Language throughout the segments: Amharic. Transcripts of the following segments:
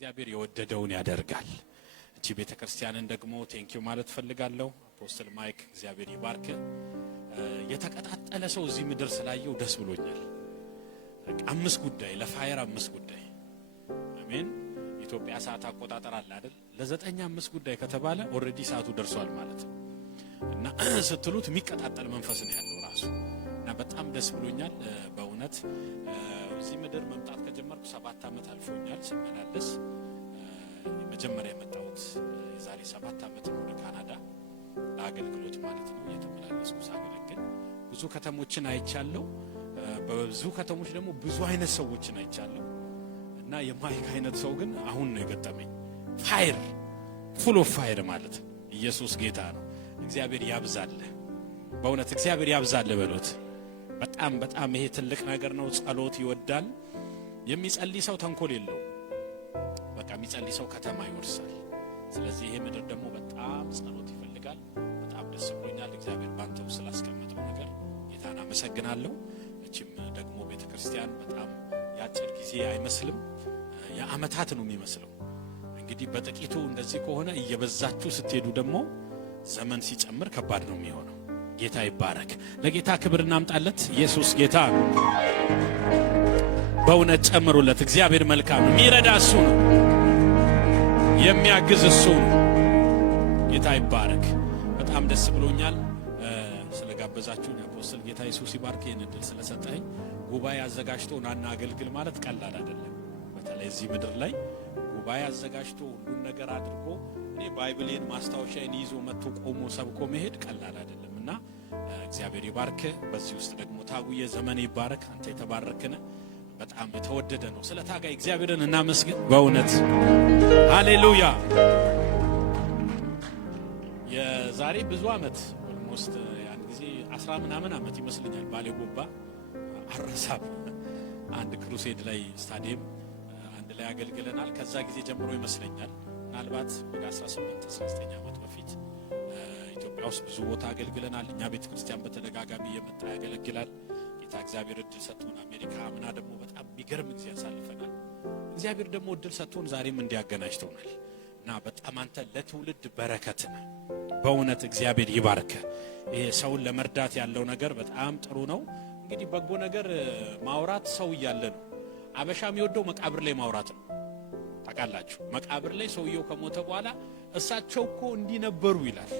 እግዚአብሔር የወደደውን ያደርጋል። እቺ ቤተክርስቲያንን ደግሞ ቴንኪው ማለት ፈልጋለሁ። አፖስትል ማይክ እግዚአብሔር ይባርክ። የተቀጣጠለ ሰው እዚህ ምድር ስላየው ደስ ብሎኛል። አምስት ጉዳይ ለፋየር አምስት ጉዳይ አሜን። ኢትዮጵያ ሰዓት አቆጣጠር አለ አይደል? ለዘጠኝ አምስት ጉዳይ ከተባለ ኦሬዲ ሰዓቱ ደርሷል ማለት ነው። እና ስትሉት የሚቀጣጠል መንፈስ ነው ያለው ራሱ እና በጣም ደስ ብሎኛል በእውነት። እዚህ ምድር መምጣት ከጀመርኩ 7 ዓመት አልፎኛል ስመላለስ። መጀመሪያ የመጣሁት የዛሬ 7 ዓመት ነው ወደ ካናዳ ለአገልግሎት ማለት ነው። የተመላለስኩ ሳገለግል ብዙ ከተሞችን አይቻለሁ። በብዙ ከተሞች ደግሞ ብዙ አይነት ሰዎችን አይቻለሁ። እና የማይክ አይነት ሰው ግን አሁን ነው የገጠመኝ። ፋየር ፉል ኦፍ ፋየር ማለት ኢየሱስ ጌታ ነው። እግዚአብሔር ያብዛልህ በእውነት እግዚአብሔር ያብዛልህ በሎት። በጣም በጣም ይሄ ትልቅ ነገር ነው። ጸሎት ይወዳል። የሚጸልይ ሰው ተንኮል የለው። በቃ የሚጸልይ ሰው ከተማ ይወርሳል። ስለዚህ ይሄ ምድር ደግሞ በጣም ጸሎት ይፈልጋል። በጣም ደስ ብሎኛል እግዚአብሔር ባንተው ስላስቀመጠው ነገር ጌታን አመሰግናለሁ። እቺም ደግሞ ቤተክርስቲያን በጣም ያጭር ጊዜ አይመስልም፣ የዓመታት ነው የሚመስለው። እንግዲህ በጥቂቱ እንደዚህ ከሆነ እየበዛችሁ ስትሄዱ ደግሞ ዘመን ሲጨምር ከባድ ነው የሚሆነው። ጌታ ይባረክ። ለጌታ ክብር እናምጣለት። ኢየሱስ ጌታ ነው። በእውነት ጨምሩለት። እግዚአብሔር መልካም ነው። የሚረዳ እሱ ነው፣ የሚያግዝ እሱ ነው። ጌታ ይባረክ። በጣም ደስ ብሎኛል ስለጋበዛችሁኝ። አፖስትል ጌታ ኢየሱስ ይባርክ። ይህን እድል ስለሰጠኝ ጉባኤ አዘጋጅቶ ናና አገልግል ማለት ቀላል አይደለም። በተለይ እዚህ ምድር ላይ ጉባኤ አዘጋጅቶ ሁሉን ነገር አድርጎ እኔ ባይብሌን ማስታወሻዬን ይዞ መጥቶ ቆሞ ሰብኮ መሄድ ቀላል አይደለም እና እግዚአብሔር ይባርክ። በዚህ ውስጥ ደግሞ ታጉዬ ዘመን ይባረክ። አንተ የተባረክነ በጣም የተወደደ ነው። ስለ ታጋይ እግዚአብሔርን እናመስግን በእውነት ሃሌሉያ። የዛሬ ብዙ ዓመት ኦልሞስት ያን ጊዜ 10 ምናምን ዓመት ይመስለኛል ባሌ ጎባ አረሳብ አንድ ክሩሴድ ላይ ስታዲየም አንድ ላይ አገልግለናል። ከዛ ጊዜ ጀምሮ ይመስለኛል ምናልባት ወደ 18-19 ዓመት በፊት ኢትዮጵያ ውስጥ ብዙ ቦታ አገልግለናል። እኛ ቤተክርስቲያን በተደጋጋሚ የመጣ ያገለግላል። ጌታ እግዚአብሔር እድል ሰጥቶን አሜሪካ ምና ደግሞ በጣም የሚገርም ጊዜ ያሳልፈናል። እግዚአብሔር ደግሞ እድል ሰጥቶን ዛሬም እንዲያገናኝተውናል እና በጣም አንተ ለትውልድ በረከት ነህ በእውነት እግዚአብሔር ይባርክ። ይሄ ሰውን ለመርዳት ያለው ነገር በጣም ጥሩ ነው። እንግዲህ በጎ ነገር ማውራት ሰው እያለ ነው። አበሻ የሚወደው መቃብር ላይ ማውራት ነው። ታውቃላችሁ፣ መቃብር ላይ ሰውየው ከሞተ በኋላ እሳቸው እኮ እንዲህ ነበሩ ይላል።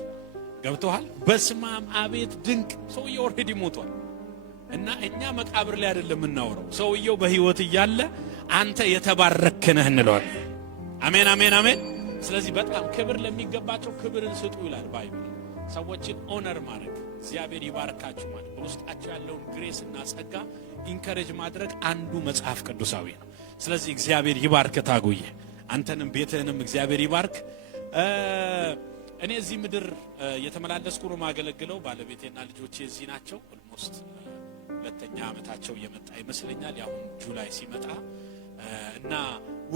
ገብቶሃል? በስማም አቤት ድንቅ። ሰውየው ኦልሬዲ ሞቷል እና እኛ መቃብር ላይ አይደለም እናወራው። ሰውየው በህይወት እያለ አንተ የተባረክ ነህ እንለዋለን። አሜን አሜን አሜን። ስለዚህ በጣም ክብር ለሚገባቸው ክብርን ስጡ ይላል ባይብል። ሰዎችን ኦነር ማድረግ እግዚአብሔር ይባርካችሁ ማለት በውስጣቸው ያለውን ግሬስ እና ጸጋ ኢንከሬጅ ማድረግ አንዱ መጽሐፍ ቅዱሳዊ ነው። ስለዚህ እግዚአብሔር ይባርክ ታጉዬ፣ አንተንም ቤትህንም እግዚአብሔር ይባርክ። እኔ እዚህ ምድር የተመላለስኩ ነው ማገለግለው። ባለቤቴና ልጆቼ እዚህ ናቸው። ኦልሞስት 2ኛ ዓመታቸው እየመጣ ይመስለኛል ያሁን ጁላይ ሲመጣ እና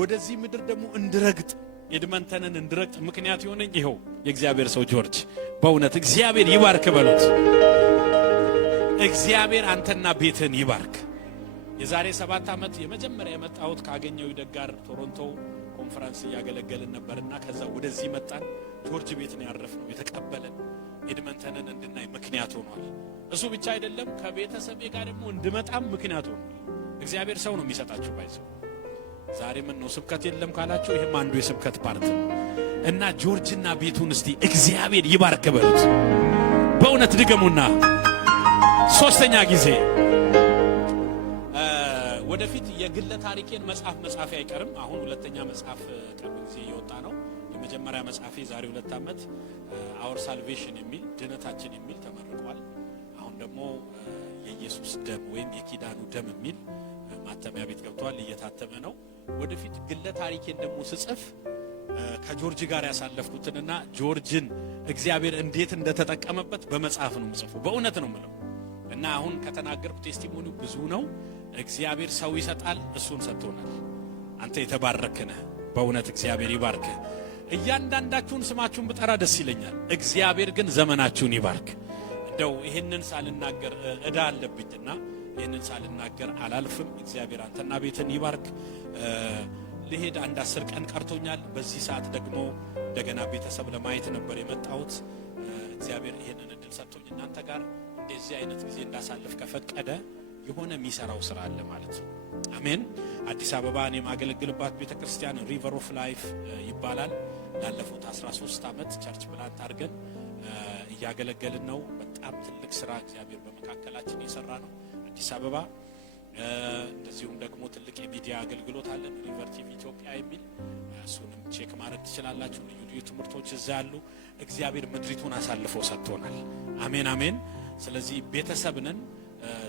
ወደዚህ ምድር ደግሞ እንድረግጥ ኤድመንተንን እንድረግጥ ምክንያት የሆነኝ ይኸው የእግዚአብሔር ሰው ጆርጅ። በእውነት እግዚአብሔር ይባርክ በሉት። እግዚአብሔር አንተና ቤትህን ይባርክ። የዛሬ 7 ዓመት የመጀመሪያ የመጣሁት ካገኘው ይደጋር ቶሮንቶ ኮንፈረንስ እያገለገልን ነበርና ከዛ ወደዚህ መጣን። ጆርጅ ቤት ነው ያረፍነው። የተቀበለን ኤድመንተንን እንድናይ ምክንያት ሆኗል። እሱ ብቻ አይደለም ከቤተሰቤ ጋር ደግሞ እንድመጣም ምክንያት ሆኗል። እግዚአብሔር ሰው ነው የሚሰጣችሁ ባይዘው። ዛሬ ምን ነው ስብከት የለም ካላችሁ ይሄም አንዱ የስብከት ፓርት ነው እና ጆርጅና ቤቱን እስቲ እግዚአብሔር ይባርክ በሉት። በእውነት ድገሙና 3ኛ ጊዜ ወደፊት የግለ ታሪኬን መጽሐፍ አይቀርም። አሁን 2ኛ መጽሐፍ ቅርብ ጊዜ እየወጣ ነው። የመጀመሪያ መጽሐፌ ዛሬ 2 ዓመት አወር ሳልቬሽን የሚል ድነታችን የሚል ተመርቋል። አሁን ደግሞ የኢየሱስ ደም ወይም የኪዳኑ ደም የሚል ማተሚያ ቤት ገብቷል፣ እየታተመ ነው። ወደፊት ግለ ታሪኬን ደግሞ ስጽፍ ከጆርጅ ጋር ያሳለፍኩትንና ጆርጅን እግዚአብሔር እንዴት እንደተጠቀመበት በመጽሐፍ ነው የምጽፈው። በእውነት ነው የምለው እና አሁን ከተናገርኩ ቴስቲሞኒ ብዙ ነው። እግዚአብሔር ሰው ይሰጣል፣ እሱን ሰጥቶናል። አንተ የተባረክ ነህ በእውነት እግዚአብሔር ይባርክ። እያንዳንዳችሁን ስማችሁን ብጠራ ደስ ይለኛል። እግዚአብሔር ግን ዘመናችሁን ይባርክ። እንደው ይሄንን ሳልናገር እዳ አለብኝና ይሄንን ሳልናገር አላልፍም። እግዚአብሔር አንተና ቤትን ይባርክ። ለሄድ አንድ 10 ቀን ቀርቶኛል። በዚህ ሰዓት ደግሞ እንደገና ቤተሰብ ለማየት ነበር የመጣሁት። እግዚአብሔር ይሄንን እድል ሰጥቶኝ እናንተ ጋር እንደዚህ አይነት ጊዜ እንዳሳልፍ ከፈቀደ የሆነ የሚሰራው ስራ አለ ማለት ነው። አሜን። አዲስ አበባ እኔ ማገለግልባት ቤተክርስቲያን ሪቨር ኦፍ ላይፍ ይባላል። ላለፉት 13 ዓመት ቸርች ፕላንት አድርገን እያገለገልን ነው። በጣም ትልቅ ስራ እግዚአብሔር በመካከላችን እየሰራ ነው። አዲስ አበባ እንደዚሁም ደግሞ ትልቅ የሚዲያ አገልግሎት አለን፣ ሪቨር ቲቪ ኢትዮጵያ የሚል እሱንም ቼክ ማድረግ ትችላላችሁ። ልዩ ትምህርቶች እዛ አሉ። እግዚአብሔር ምድሪቱን አሳልፎ ሰጥቶናል። አሜን አሜን። ስለዚህ ቤተሰብንን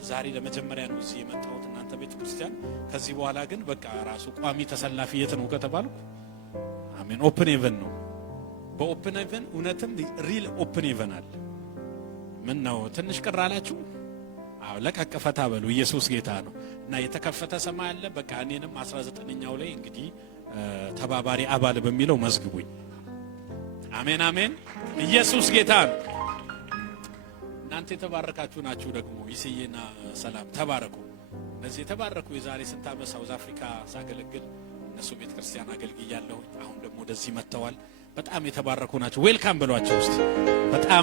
ዛሬ ለመጀመሪያ ነው እዚህ የመጣሁት እናንተ ቤተክርስቲያን። ከዚህ በኋላ ግን በቃ ራሱ ቋሚ ተሰላፊ የት ነው ከተባሉ አሜን ኦፕን ኢቨን ነው። በኦፕን ኢቨን እውነትም ሪል ኦፕን ኢቨን አለ። ምን ነው ትንሽ ቅር አላችሁ? አዎ ለቀቀፈታ በሉ። ኢየሱስ ጌታ ነው። እና የተከፈተ ሰማይ አለ። በቃ እኔንም 19ኛው ላይ እንግዲህ ተባባሪ አባል በሚለው መዝግቡኝ። አሜን አሜን። ኢየሱስ ጌታ ነው። እናንተ የተባረካችሁ ናችሁ። ደግሞ ይስዬና ሰላም ተባረኩ። እነዚህ የተባረኩ የዛሬ ስንት ዓመት ሳውዝ አፍሪካ ሳገለግል እነሱ ቤተክርስቲያን አገልግያለሁ። አሁን ደግሞ ወደዚህ መጥተዋል። በጣም የተባረኩ ናቸው። ዌልካም ብሏቸው እስቲ።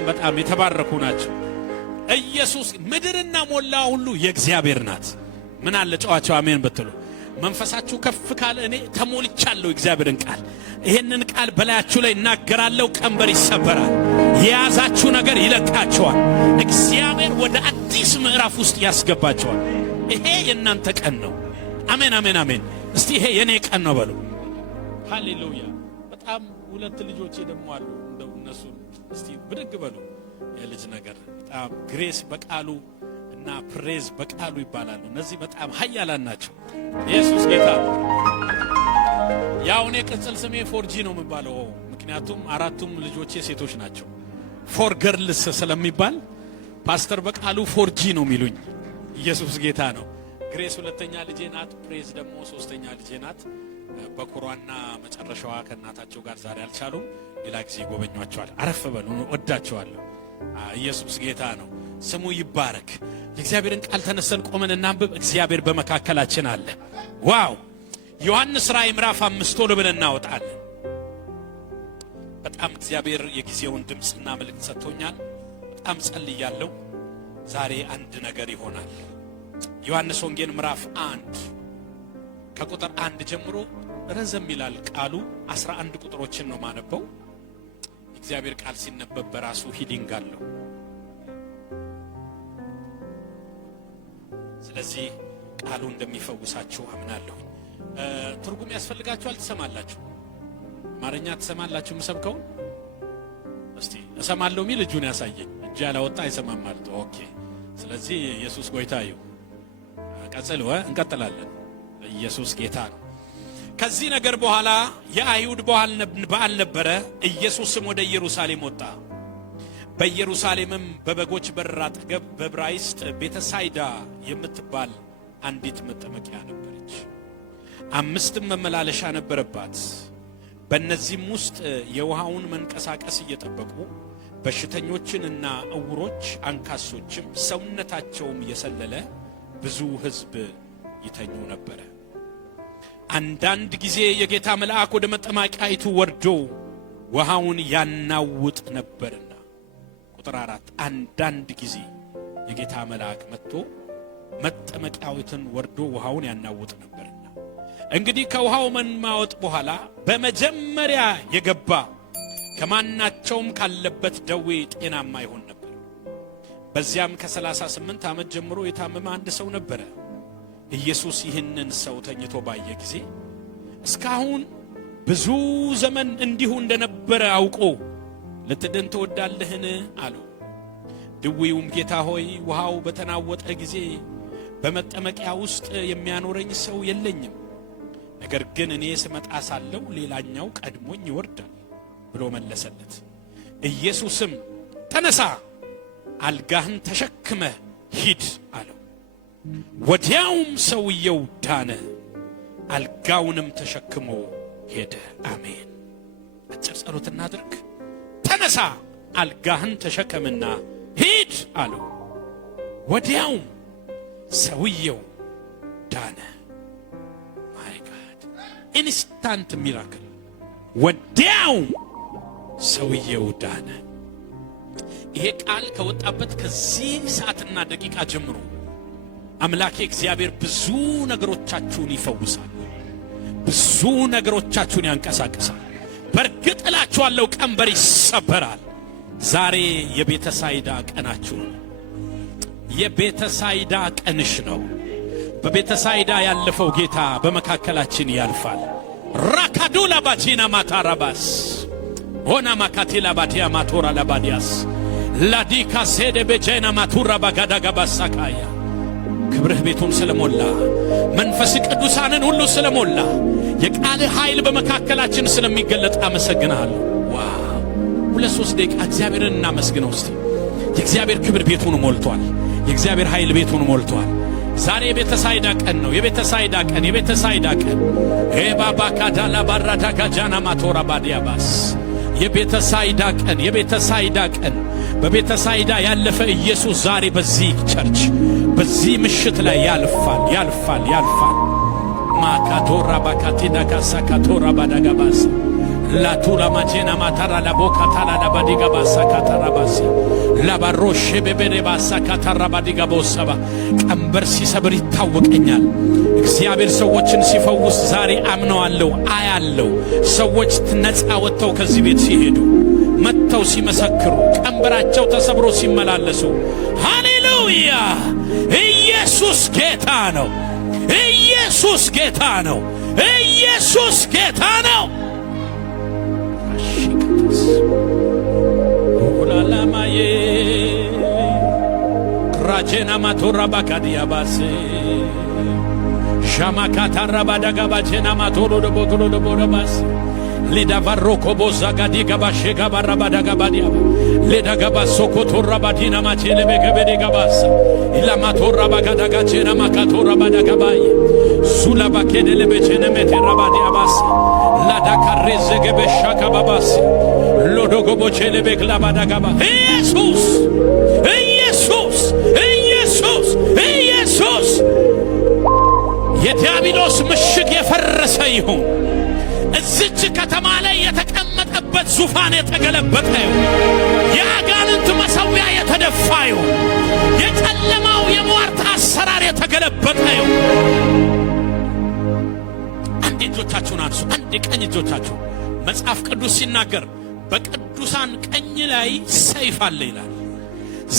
በጣም የተባረኩ ናቸው። ኢየሱስ ምድርና ሞላ ሁሉ የእግዚአብሔር ናት። ምን አለ ጨዋቸው አሜን ብትሉ። መንፈሳችሁ ከፍ ካለ እኔ ተሞልቻለሁ እግዚአብሔርን ቃል። ይሄንን ቃል በላያችሁ ላይ እናገራለሁ። ቀንበር ይሰበራል። የያዛችሁ ነገር ይለቃችኋል። እግዚአብሔር ወደ አዲስ ምዕራፍ ውስጥ ያስገባችኋል። ይሄ የእናንተ ቀን ነው። አሜን አሜን አሜን። እስቲ ይሄ የኔ ቀን ነው በሉ። ሃሌሉያ። በጣም ሁለት ልጆቼ ደግሞ አሉ። እንደው እነሱ እስቲ ብድግ በሉ። የልጅ ነገር በጣም ግሬስ በቃሉ እና ፕሬዝ በቃሉ ይባላሉ። እነዚህ በጣም ኃያላን ናቸው። ኢየሱስ ጌታ። ያው እኔ ቅጽል ስሜ ፎርጂ ነው የሚባለው፣ ምክንያቱም አራቱም ልጆቼ ሴቶች ናቸው። ፎር ገርልስ ስለሚባል ፓስተር በቃሉ ፎርጂ ነው የሚሉኝ። ኢየሱስ ጌታ ነው። ግሬስ ሁለተኛ ልጄ ናት። ፕሬዝ ደግሞ ሶስተኛ ልጄ ናት። በኩሯና መጨረሻዋ ከእናታቸው ጋር ዛሬ አልቻሉም። ሌላ ጊዜ ጎበኟቸዋል። አረፍ በሉ። ወዳቸዋለሁ። ኢየሱስ ጌታ ነው። ስሙ ይባረክ። የእግዚአብሔርን ቃል ተነስተን ቆመን እናንብብ። እግዚአብሔር በመካከላችን አለ። ዋው! ዮሐንስ ራእይ ምዕራፍ 5 ቶሎ ብለን እናወጣለን። በጣም እግዚአብሔር የጊዜውን ድምፅና መልእክት ሰጥቶኛል። በጣም ጸልያለሁ። ዛሬ አንድ ነገር ይሆናል። ዮሐንስ ወንጌል ምዕራፍ 1 ከቁጥር 1 ጀምሮ ረዘም ይላል ቃሉ። 11 ቁጥሮችን ነው ማነበው። እግዚአብሔር ቃል ሲነበብ በራሱ ሂሊንግ አለው። ስለዚህ ቃሉ እንደሚፈውሳችሁ አምናለሁ። ትርጉም ያስፈልጋችኋል? ትሰማላችሁ? አማርኛ ትሰማላችሁ? ምሰብከው እስቲ እሰማለሁ ሚል እጁን ያሳየኝ። እጅ ያላወጣ አይሰማም ማለት ኦኬ። ስለዚህ ኢየሱስ ጌታ ይሁን። ቀጥሉ፣ እንቀጥላለን። ኢየሱስ ጌታ ነው። ከዚህ ነገር በኋላ የአይሁድ በዓል ነበረ። ኢየሱስም ወደ ኢየሩሳሌም ወጣ። በኢየሩሳሌምም በበጎች በር አጠገብ በዕብራይስጥ ቤተሳይዳ የምትባል አንዲት መጠመቂያ ነበረች። 5 መመላለሻ ነበረባት። በእነዚህም ውስጥ የውሃውን መንቀሳቀስ እየጠበቁ በሽተኞችንና ዕውሮች አንካሶችም ሰውነታቸውም የሰለለ ብዙ ሕዝብ ይተኙ ነበረ። አንዳንድ ጊዜ የጌታ መልአክ ወደ መጠመቂያይቱ ወርዶ ውሃውን ያናውጥ ነበርና። ቁጥር 4 አንዳንድ ጊዜ የጌታ መልአክ መጥቶ መጠመቂያይቱን ወርዶ ውሃውን ያናውጥ ነበርና። እንግዲህ ከውሃው መናወጥ በኋላ በመጀመሪያ የገባ ከማናቸውም ካለበት ደዌ ጤናማ ይሆን ነበር። በዚያም ከ38 ዓመት ጀምሮ የታመመ አንድ ሰው ነበረ። ኢየሱስ ይህንን ሰው ተኝቶ ባየ ጊዜ እስካሁን ብዙ ዘመን እንዲሁ እንደነበረ አውቆ ልትድን ትወዳለህን አለው። ድዌውም ጌታ ሆይ ውሃው በተናወጠ ጊዜ በመጠመቂያ ውስጥ የሚያኖረኝ ሰው የለኝም፣ ነገር ግን እኔ ስመጣ ሳለሁ ሌላኛው ቀድሞኝ ይወርዳል ብሎ መለሰለት። ኢየሱስም ተነሳ፣ አልጋህን ተሸክመ ሂድ አለው። ወዲያውም ሰውየው ዳነ፣ አልጋውንም ተሸክሞ ሄደ። አሜን። አጭር ጸሎት እናድርግ። ተነሳ፣ አልጋህን ተሸከምና ሂድ አለው። ወዲያውም ሰውየው ዳነ። ማይ ጋድ ኢንስታንት ሚራክል ወዲያው ሰውየው ዳነ። ይሄ ቃል ከወጣበት ከዚህ ሰዓትና ደቂቃ ጀምሮ አምላኬ እግዚአብሔር ብዙ ነገሮቻችሁን ይፈውሳል፣ ብዙ ነገሮቻችሁን ያንቀሳቅሳል። በርግጥ እላችኋለሁ ቀንበር ይሰበራል። ዛሬ የቤተሳይዳ ቀናችሁ ነው። የቤተሳይዳ ቀንሽ ነው። በቤተሳይዳ ያለፈው ጌታ በመካከላችን ያልፋል። ራካዱላ ባጂና ማታራባስ ሆና ማካቴላ ባዲያ ማቶራ ለባዲያስ ላዲካ ሴደ በጀና ማቱራ ባጋዳጋባሳካያ ክብርህ ቤቱን ስለሞላ መንፈስ ቅዱሳንን ሁሉ ስለሞላ የቃል ኃይል በመካከላችን ስለሚገለጥ አመሰግናለሁ። ዋው! 2-3 ደቂቃ እግዚአብሔርን እናመስግነው እስቲ። የእግዚአብሔር ክብር ቤቱን ሞልቷል። የእግዚአብሔር ኃይል ቤቱን ሞልቷል። ዛሬ የቤተሳይዳ ቀን ነው። የቤተሳይዳ ቀን፣ የቤተሳይዳ ቀን ኤባባካዳላ ባራዳጋጃና ማቶራ ባዲያባስ የቤተሳይዳ ቀን፣ የቤተሳይዳ ቀን። በቤተሳይዳ ያለፈ ኢየሱስ ዛሬ በዚህ ቸርች በዚህ ምሽት ላይ ያልፋል። ማካቶራ ባካቲና ካሳካቶራ ባዳጋባስ ላቱላ ማጄና ማታራ ላቦካታላ ላባዲጋባሳ ካታራባሲ ላባሮሼ በበሬባሳ ካታራባዲጋቦሰባ ቀንበር ሲሰብር ይታወቀኛል። እግዚአብሔር ሰዎችን ሲፈውስ ዛሬ አምነዋለሁ፣ አያለሁ። ሰዎች ነፃ ወጥተው ከዚህ ቤት ሲሄዱ መጥተው ሲመሰክሩ ቀንበራቸው ተሰብሮ ሲመላለሱ ሃሌሉያ! ኢየሱስ ጌታ ነው። ኢየሱስ ጌታ ነው። ኢየሱስ ጌታ ነው። ኦላላማዬ ራጄና ማቶራ ባካዲያባሴ ሻማካታራ ባዳጋባቼና ማቶሮ ደቦቶሎ ደቦረባስ ሊዳቫሮኮ ቦዛጋዲ ጋባሼ ጋባራባዳጋባዲያ ሌዳጋባሶ ኮቶራ ባዲና ማቼሌ በገበዴ ጋባስ ኢላማቶራ ባጋዳጋቼና ማካቶራ ባዳጋባይ ሱላ ባኬደለ በቼነ ሜቴራ ባዲያባስ ላዳካሬዘ ገበሻ ካባባስ ሎዶጎቦቼሌ በግላባዳጋባ ኢየሱስ ኢየሱስ ኢየሱስ ኢየሱስ የዲያብሎስ ምሽግ የፈረሰ ይሁን። እዚች ከተማ ላይ የተቀመጠበት ዙፋን የተገለበጠ ይሁን። የአጋንንት መሠዊያ የተደፋ ይሁን። የጨለማው የሟርት አሰራር የተገለበጠ ይሁን። አንድ እጆቻችሁን አንሱ። አንድ ቀኝ እጆቻችሁ። መጽሐፍ ቅዱስ ሲናገር በቅዱሳን ቀኝ ላይ ሰይፍ አለ ይላል።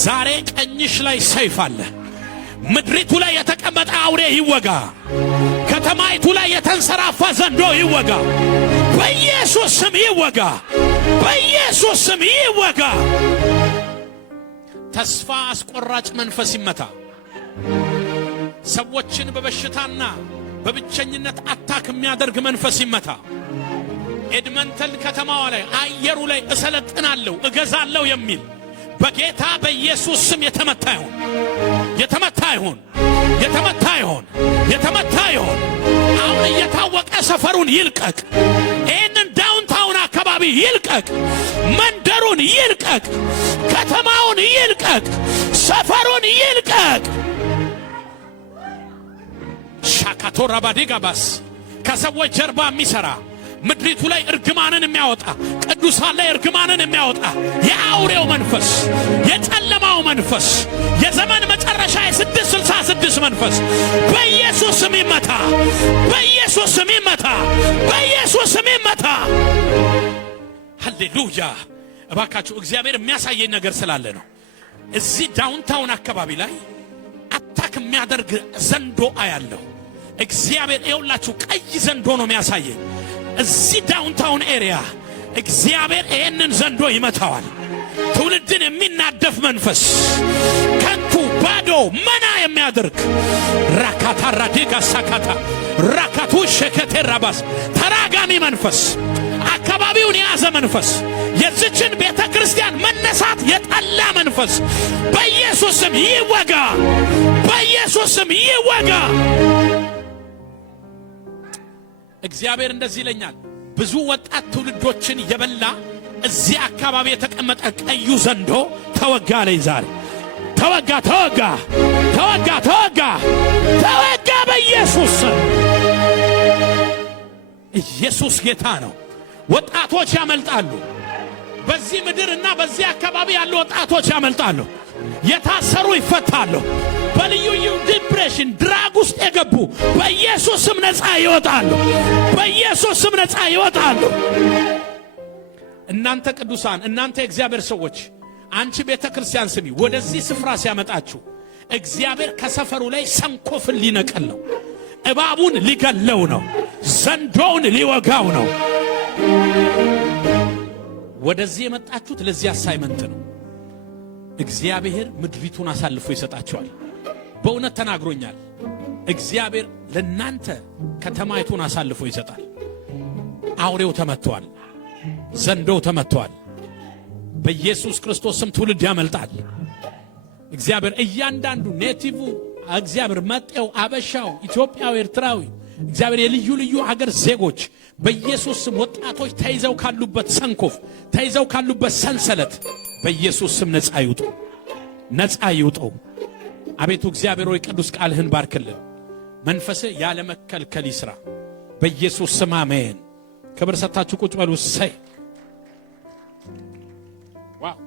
ዛሬ ቀኝሽ ላይ ሰይፍ አለ። ምድሪቱ ላይ የተቀመጠ አውሬ ይወጋ። ከተማይቱ ላይ የተንሰራፋ ዘንዶ ይወጋ። በኢየሱስ ስም ይወጋ። በኢየሱስ ስም ይወጋ። ተስፋ አስቆራጭ መንፈስ ይመታ። ሰዎችን በበሽታና በብቸኝነት አታክ የሚያደርግ መንፈስ ይመታ። ኤድመንተን ከተማዋ ላይ አየሩ ላይ እሰለጥናለሁ እገዛለሁ የሚል በጌታ በኢየሱስ ስም የተመታ ይሁን። የተመታ ይሁን። የተመታ ይሁን። የተመታ ይሁን። አሁን እየታወቀ ሰፈሩን ይልቀቅ። ይህንን ዳውንታውን አካባቢ ይልቀቅ። መንደሩን ይልቀቅ። ከተማውን ይልቀቅ። ሰፈሩን ይልቀቅ። ሻካቶራ ባዲጋባስ ከሰዎች ጀርባ የሚሰራ ምድሪቱ ላይ እርግማንን የሚያወጣ ቅዱሳን ላይ እርግማንን የሚያወጣ የአውሬው መንፈስ፣ የጨለማው መንፈስ፣ የዘመን መጨረሻ የ666 መንፈስ በኢየሱስ ስም ይመታ። በኢየሱስ ስም ይመታ። በኢየሱስ ስም ይመታ። ሃሌሉያ! እባካችሁ እግዚአብሔር የሚያሳየኝ ነገር ስላለ ነው። እዚህ ዳውንታውን አካባቢ ላይ አታክ የሚያደርግ ዘንዶ አያለሁ። እግዚአብሔር ይኸውላችሁ ቀይ ዘንዶ ነው የሚያሳየኝ። እዚህ ዳውንታውን ኤሪያ እግዚአብሔር ይህንን ዘንዶ ይመታዋል። ትውልድን የሚናደፍ መንፈስ፣ ከንቱ ባዶ መና የሚያደርግ ራካታ ራዲጋ ሳካታ ራካቱ ሸከቴ ራባስ ተራጋሚ መንፈስ፣ አካባቢውን የያዘ መንፈስ፣ የዚችን ቤተ ክርስቲያን መነሳት የጠላ መንፈስ በኢየሱስ ስም ይወጋ። በኢየሱስ ስም ይወጋ። እግዚአብሔር እንደዚህ ይለኛል፣ ብዙ ወጣት ትውልዶችን የበላ እዚህ አካባቢ የተቀመጠ ቀዩ ዘንዶ ተወጋ። ላይ ዛሬ ተወጋ፣ ተወጋ፣ ተወጋ፣ ተወጋ፣ ተወጋ በኢየሱስ ስም። ኢየሱስ ጌታ ነው። ወጣቶች ያመልጣሉ። በዚህ ምድርና በዚህ አካባቢ ያሉ ወጣቶች ያመልጣሉ። የታሰሩ ይፈታሉ። በልዩ ዲፕሬሽን ድራግ ውስጥ የገቡ በኢየሱስ ስም ነፃ ይወጣሉ። በኢየሱስ ስም ነፃ ይወጣሉ። እናንተ ቅዱሳን፣ እናንተ የእግዚአብሔር ሰዎች፣ አንቺ ቤተ ክርስቲያን ስሚ። ወደዚህ ስፍራ ሲያመጣችሁ እግዚአብሔር ከሰፈሩ ላይ ሰንኮፍን ሊነቀል ነው። እባቡን ሊገለው ነው። ዘንዶውን ሊወጋው ነው። ወደዚህ የመጣችሁት ለዚህ አሳይመንት ነው። እግዚአብሔር ምድሪቱን አሳልፎ ይሰጣችኋል። በእውነት ተናግሮኛል። እግዚአብሔር ለናንተ ከተማይቱን አሳልፎ ይሰጣል። አውሬው ተመቷል። ዘንዶው ተመቷል። በኢየሱስ ክርስቶስ ስም ትውልድ ያመልጣል። እግዚአብሔር እያንዳንዱ ኔቲቭ እግዚአብሔር መጤው፣ አበሻው፣ ኢትዮጵያው፣ ኤርትራዊ እግዚአብሔር የልዩ ልዩ ሀገር ዜጎች በኢየሱስ ስም ወጣቶች ተይዘው ካሉበት ሰንኮፍ ተይዘው ካሉበት ሰንሰለት በኢየሱስ ስም ነፃ ይውጡ። ነፃ ይውጡ። አቤቱ እግዚአብሔር ሆይ ቅዱስ ቃልህን ባርክልን። መንፈስህ ያለ መከልከል ይስራ በኢየሱስ ስም አሜን። ክብር ሰጣችሁ ቁጭ በሉ። ሰይ ዋው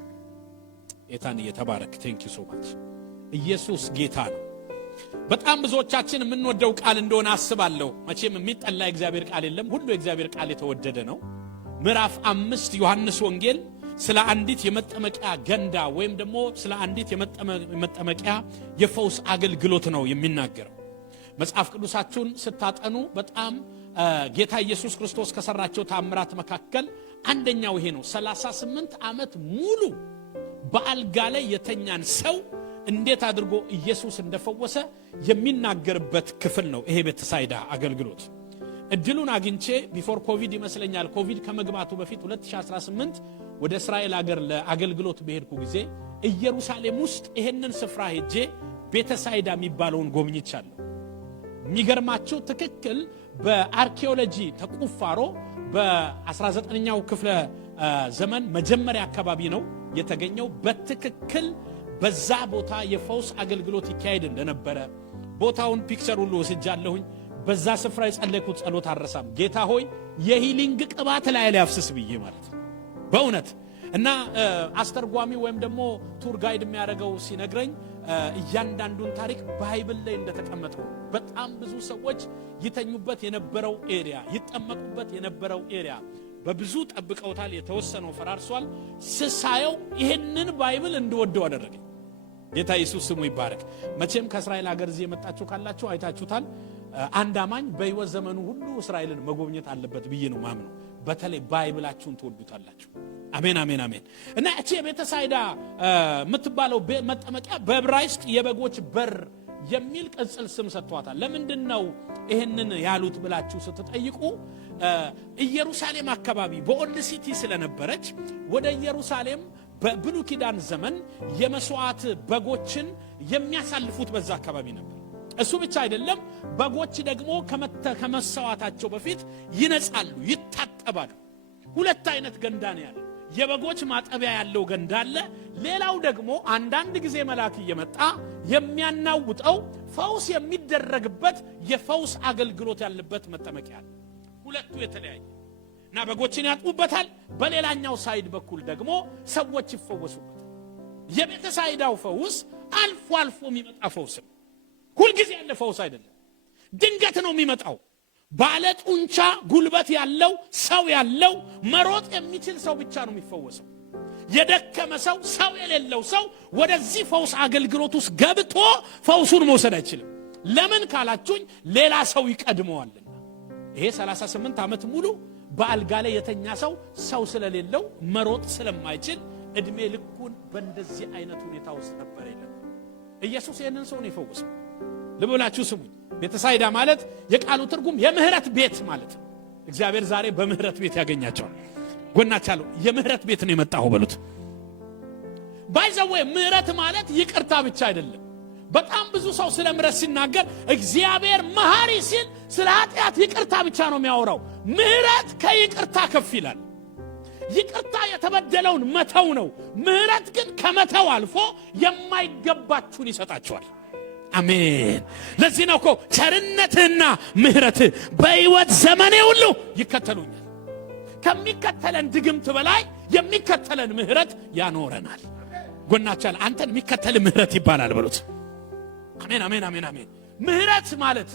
ጌታን እየተባረክ ቴንክ ዩ ሶ ማች። ኢየሱስ ጌታ ነው። በጣም ብዙዎቻችን የምንወደው ቃል እንደሆነ አስባለሁ። መቼም የሚጠላ እግዚአብሔር ቃል የለም። ሁሉ የእግዚአብሔር ቃል የተወደደ ነው። ምዕራፍ 5 ዮሐንስ ወንጌል ስለ አንዲት የመጠመቂያ ገንዳ ወይም ደግሞ ስለ አንዲት የመጠመቂያ የፈውስ አገልግሎት ነው የሚናገረው። መጽሐፍ ቅዱሳችሁን ስታጠኑ በጣም ጌታ ኢየሱስ ክርስቶስ ከሰራቸው ተአምራት መካከል አንደኛው ይሄ ነው። 38 ዓመት ሙሉ በአልጋ ላይ የተኛን ሰው እንዴት አድርጎ ኢየሱስ እንደፈወሰ የሚናገርበት ክፍል ነው ይሄ ቤተሳይዳ አገልግሎት። እድሉን አግኝቼ ቢፎር ኮቪድ ይመስለኛል፣ ኮቪድ ከመግባቱ በፊት 2018 ወደ እስራኤል ሀገር ለአገልግሎት በሄድኩ ጊዜ ኢየሩሳሌም ውስጥ ይሄንን ስፍራ ሄጄ ቤተሳይዳ የሚባለውን ጎብኝቻለሁ። የሚገርማችሁ ትክክል በአርኪኦሎጂ ተቆፋሮ በ19ኛው ክፍለ ዘመን መጀመሪያ አካባቢ ነው የተገኘው። በትክክል በዛ ቦታ የፈውስ አገልግሎት ይካሄድ እንደነበረ ቦታውን ፒክቸር ሁሉ ወስጃለሁኝ። በዛ ስፍራ የጸለይኩት ጸሎት አረሳም። ጌታ ሆይ የሂሊንግ ቅባት ላይ ያፍስስ ብዬ ማለት በእውነት እና አስተርጓሚ ወይም ደግሞ ቱር ጋይድ የሚያደርገው ሲነግረኝ እያንዳንዱን ታሪክ ባይብል ላይ እንደተቀመጠው በጣም ብዙ ሰዎች ይተኙበት የነበረው ኤሪያ፣ ይጠመቁበት የነበረው ኤሪያ በብዙ ጠብቀውታል። የተወሰነው ፈራርሷል። ስሳየው ይሄንን ባይብል እንደወደው አደረገኝ። ጌታ ኢየሱስ ስሙ ይባረክ። መቼም ከእስራኤል ሀገር እዚህ የመጣችሁ ካላችሁ አይታችሁታል። አንድ አማኝ በሕይወት ዘመኑ ሁሉ እስራኤልን መጎብኘት አለበት ብዬ ነው ማምነው። በተለይ ባይብላችሁን ትወዱታላችሁ። አሜን አሜን አሜን። እና እቺ ቤተሳይዳ የምትባለው መጠመቂያ በዕብራይስጥ የበጎች በር የሚል ቅጽል ስም ሰጥቷታል። ለምንድነው ይሄንን ያሉት ብላችሁ ስትጠይቁ ኢየሩሳሌም አካባቢ በኦልድ ሲቲ ስለነበረች ወደ ኢየሩሳሌም በብሉይ ኪዳን ዘመን የመስዋዕት በጎችን የሚያሳልፉት በዛ አካባቢ ነበር። እሱ ብቻ አይደለም፣ በጎች ደግሞ ከመሰዋታቸው በፊት ይነጻሉ፣ ይታጠባሉ። ሁለት አይነት ገንዳ ነው ያለው። የበጎች ማጠቢያ ያለው ገንዳ አለ። ሌላው ደግሞ አንዳንድ ጊዜ መልአክ እየመጣ የሚያናውጠው ፈውስ የሚደረግበት የፈውስ አገልግሎት ያለበት መጠመቂያ አለ። ሁለቱ የተለያየ እና በጎችን ያጥቡበታል። በሌላኛው ሳይድ በኩል ደግሞ ሰዎች ይፈወሱበታል። የቤተሳይዳው ፈውስ አልፎ አልፎ የሚመጣ ፈውስ ነው። ሁልጊዜ ያለ ፈውስ አይደለም። ድንገት ነው የሚመጣው። ባለ ጡንቻ ጉልበት ያለው ሰው ያለው መሮጥ የሚችል ሰው ብቻ ነው የሚፈወሰው። የደከመ ሰው፣ ሰው የሌለው ሰው ወደዚህ ፈውስ አገልግሎት ውስጥ ገብቶ ፈውሱን መውሰድ አይችልም። ለምን ካላችሁኝ ሌላ ሰው ይቀድመዋልና። ይሄ 38 ዓመት ሙሉ በአልጋ ላይ የተኛ ሰው ስለሌለው መሮጥ ስለማይችል እድሜ ልኩን በእንደዚህ አይነት ሁኔታ ውስጥ ነበር ይላል ኢየሱስ። ይሄንን ሰው ነው የፈወሰው። ልብላችሁ ስሙኝ። ቤተሳይዳ ማለት የቃሉ ትርጉም የምህረት ቤት ማለት ነው። እግዚአብሔር ዛሬ በምህረት ቤት ያገኛቸዋል። ጎናቻለሁ የምህረት ቤት ነው የመጣው በሉት። ባይዘው ምህረት ማለት ይቅርታ ብቻ አይደለም። በጣም ብዙ ሰው ስለ ምህረት ሲናገር እግዚአብሔር መሐሪ ሲል ስለ ኃጢአት ይቅርታ ብቻ ነው የሚያወራው። ምህረት ከይቅርታ ከፍ ይላል። ይቅርታ የተበደለውን መተው ነው። ምህረት ግን ከመተው አልፎ የማይገባችሁን ይሰጣችኋል። አሜን። ለዚህ ነው እኮ ቸርነትና ምህረትህ በሕይወት ዘመኔ ሁሉ ይከተሉኛል። ከሚከተለን ድግምት በላይ የሚከተለን ምህረት ያኖረናል። ጎናቻል አንተን የሚከተል ምህረት ይባላል በሉት። አሜን አሜን አሜን አሜን። ምህረት ማለት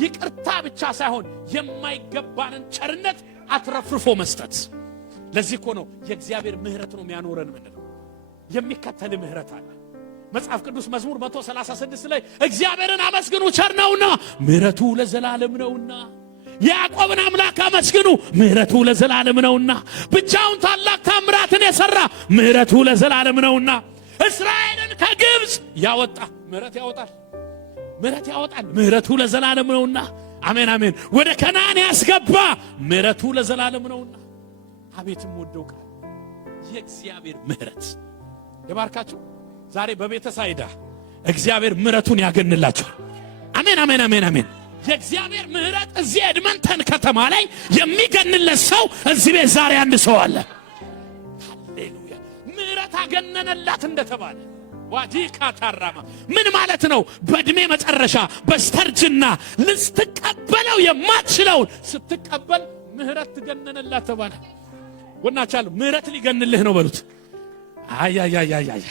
ይቅርታ ብቻ ሳይሆን የማይገባንን ቸርነት አትረፍርፎ መስጠት። ለዚህ እኮ ነው የእግዚአብሔር ምህረት ነው የሚያኖረን። ምንድነው የሚከተል ምህረት አለ። መጽሐፍ ቅዱስ መዝሙር 136 ላይ እግዚአብሔርን አመስግኑ ቸር ነውና ምህረቱ ለዘላለም ነውና፣ ያዕቆብን አምላክ አመስግኑ ምህረቱ ለዘላለም ነውና፣ ብቻውን ታላቅ ታምራትን የሰራ ምህረቱ ለዘላለም ነውና፣ እስራኤልን ከግብጽ ያወጣ ምህረት ያወጣል፣ ምህረት ያወጣል፣ ምህረቱ ለዘላለም ነውና። አሜን አሜን። ወደ ከነዓን ያስገባ ምህረቱ ለዘላለም ነውና። አቤትም ወደው ቃል የእግዚአብሔር ምህረት ይባርካችሁ። ዛሬ በቤተ ሳይዳ እግዚአብሔር ምህረቱን ያገንላችሁ። አሜን አሜን አሜን አሜን። የእግዚአብሔር ምህረት እዚህ ኤድመንተን ከተማ ላይ የሚገንለት ሰው እዚህ ቤት ዛሬ አንድ ሰው አለ። ሃሌሉያ። ምህረት አገነነላት እንደተባለ ዋዲካ ታራማ ምን ማለት ነው? በእድሜ መጨረሻ በስተርጅና ልትቀበለው የማትችለውን ስትቀበል ምህረት ትገነነላት ተባለ። ወናቻል ምህረት ሊገንልህ ነው በሉት። አይ አይ አይ አይ አይ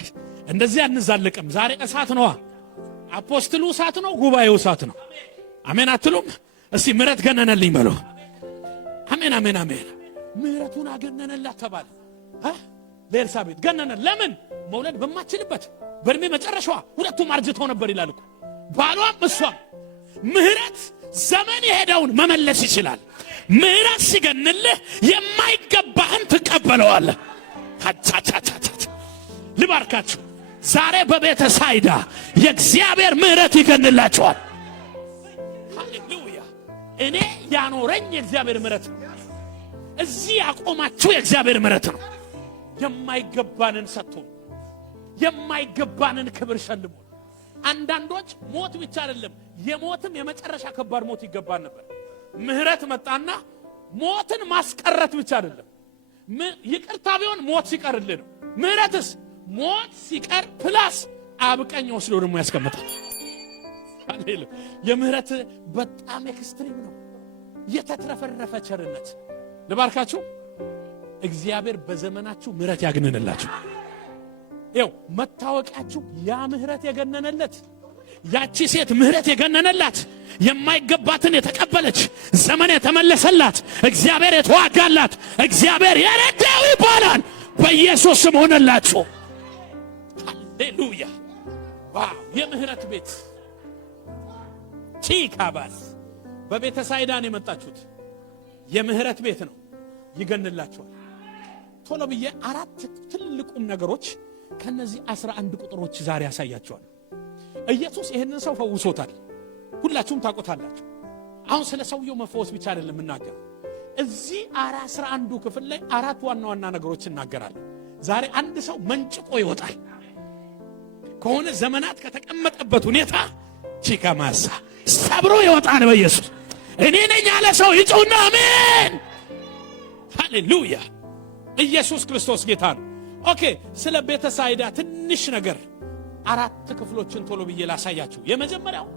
እንደዚህ አንዛለቅም። ዛሬ እሳት ነዋ። አፖስትሉ እሳት ነው፣ ጉባኤው እሳት ነው። አሜን አትሉም? እስቲ ምህረት ገነነልኝ በሉ። አሜን አሜን አሜን። ምህረቱን አገነነላት ተባለ። ለኤልሳቤጥ ገነነ። ለምን? መውለድ በማትችልበት በእድሜ መጨረሻዋ ሁለቱም አርጅተው ነበር ይላል እኮ ባሏም እሷም። ምህረት ዘመን የሄደውን መመለስ ይችላል። ምህረት ሲገንልህ የማይገባህን ትቀበለዋለህ። ልባርካችሁ ዛሬ በቤተ ሳይዳ የእግዚአብሔር ምህረት ይገንላችኋል። ሃሌሉያ። እኔ ያኖረኝ የእግዚአብሔር ምህረት ነው። እዚህ ያቆማችሁ የእግዚአብሔር ምህረት ነው። የማይገባንን ሰጥቶ የማይገባንን ክብር ሸልሞ። አንዳንዶች ሞት ብቻ አይደለም የሞትም የመጨረሻ ከባድ ሞት ይገባን ነበር። ምህረት መጣና ሞትን ማስቀረት ብቻ አይደለም። ይቅርታ ቢሆን ሞት ሲቀርልህ ነው። ምህረትስ ሞት ሲቀር ፕላስ አብቀኝ ወስዶ ደግሞ ያስቀምጣል። ሃሌሉያ። የምህረት በጣም ኤክስትሪም ነው። የተትረፈረፈ ቸርነት። ልባርካችሁ እግዚአብሔር በዘመናችሁ ምህረት ያግነንላችሁ። ይኸው መታወቂያችሁ ያ ምህረት የገነነለት ያቺ ሴት ምህረት የገነነላት የማይገባትን የተቀበለች ዘመን የተመለሰላት እግዚአብሔር የተዋጋላት እግዚአብሔር የረዳው ይባላል። በኢየሱስ ስም ሆነላችሁ። ሃሌሉያ። ዋው! የምህረት ቤት ቺካባስ በቤተ ሳይዳን የመጣችሁት የምህረት ቤት ነው። ይገንላችኋል። ቶሎ ብዬ 4 ትልቁም ነገሮች ከነዚህ 11 ቁጥሮች ዛሬ ያሳያችኋል። ኢየሱስ ይሄንን ሰው ፈውሶታል። ሁላችሁም ታውቁታላችሁ። አሁን ስለ ሰውየው መፈወስ ብቻ አይደለም እናገር። እዚህ 11ዱ ክፍል ላይ 4 ዋና ዋና ነገሮች እናገራለን። ዛሬ አንድ ሰው መንጭቆ ይወጣል ከሆነ ዘመናት ከተቀመጠበት ሁኔታ ቺካማሳ ሰብሮ ይወጣል በኢየሱስ። እኔ ነኝ ያለ ሰው ይጮህና አሜን። ሃሌሉያ። ኢየሱስ ክርስቶስ ጌታ ነው። ኦኬ፣ ስለ ቤተ ሳይዳ ትንሽ ነገር 4 ክፍሎችን ቶሎ ብዬ ላሳያችሁ። የመጀመሪያው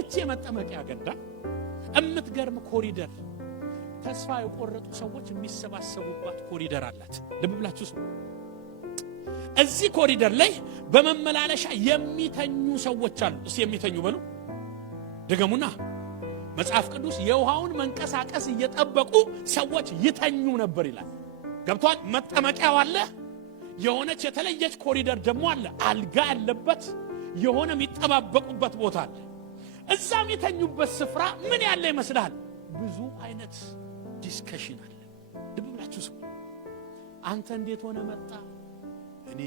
እቺ የመጠመቂያ ገንዳ እምትገርም ኮሪደር፣ ተስፋ የቆረጡ ሰዎች የሚሰባሰቡባት ኮሪደር አላት። ልብ ብላችሁ ስሙ። እዚህ ኮሪደር ላይ በመመላለሻ የሚተኙ ሰዎች አሉ። እስቲ የሚተኙ በሉ ደገሙና። መጽሐፍ ቅዱስ የውሃውን መንቀሳቀስ እየጠበቁ ሰዎች ይተኙ ነበር ይላል። ገብቷል? መጠመቂያው አለ፣ የሆነች የተለየች ኮሪደር ደግሞ አለ፣ አልጋ ያለበት የሆነ የሚጠባበቁበት ቦታ አለ። እዛ የሚተኙበት ስፍራ ምን ያለ ይመስላል? ብዙ አይነት ዲስከሽን አለ። ልብ ብላችሁ ስሙ። አንተ እንዴት ሆነ መጣ? እኔ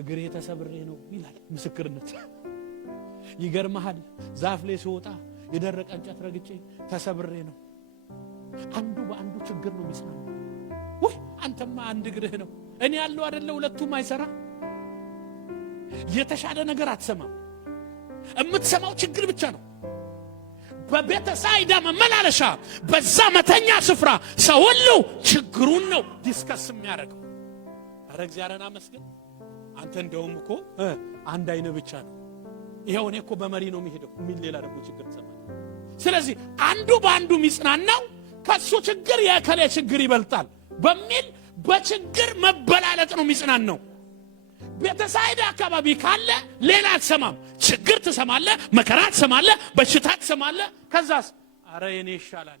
እግሬ ተሰብሬ ነው ይላል ምስክርነት። ይገርምሃል፣ ዛፍ ላይ ሲወጣ የደረቀ እንጨት ረግጬ ተሰብሬ ነው። አንዱ በአንዱ ችግር ነው የሚሰማው። ወይ አንተማ አንድ እግርህ ነው፣ እኔ ያለው አይደለ ሁለቱም አይሰራ። የተሻለ ነገር አትሰማም። የምትሰማው ችግር ብቻ ነው። በቤተ ሳይዳ መመላለሻ በዛ መተኛ ስፍራ ሰው ሁሉ ችግሩን ነው ዲስከስ የሚያደርገው። አረ እግዚአብሔርን አመስግን። አንተ እንደውም እኮ አንድ አይነ ብቻ ነው። ይሄው እኔ እኮ በመሪ ነው የሚሄደው ምን ሌላ ደግሞ ችግር ተሰማኝ። ስለዚህ አንዱ ባንዱ ሚጽናናው ከሱ ችግር የከለ ችግር ይበልጣል በሚል በችግር መበላለጥ ነው ሚጽናናው። ቤተሳይዳ አካባቢ ካለ ሌላ አትሰማም። ችግር ትሰማለህ፣ መከራ ትሰማለህ፣ በሽታ ትሰማለህ። ከዛስ አረ የኔ ይሻላል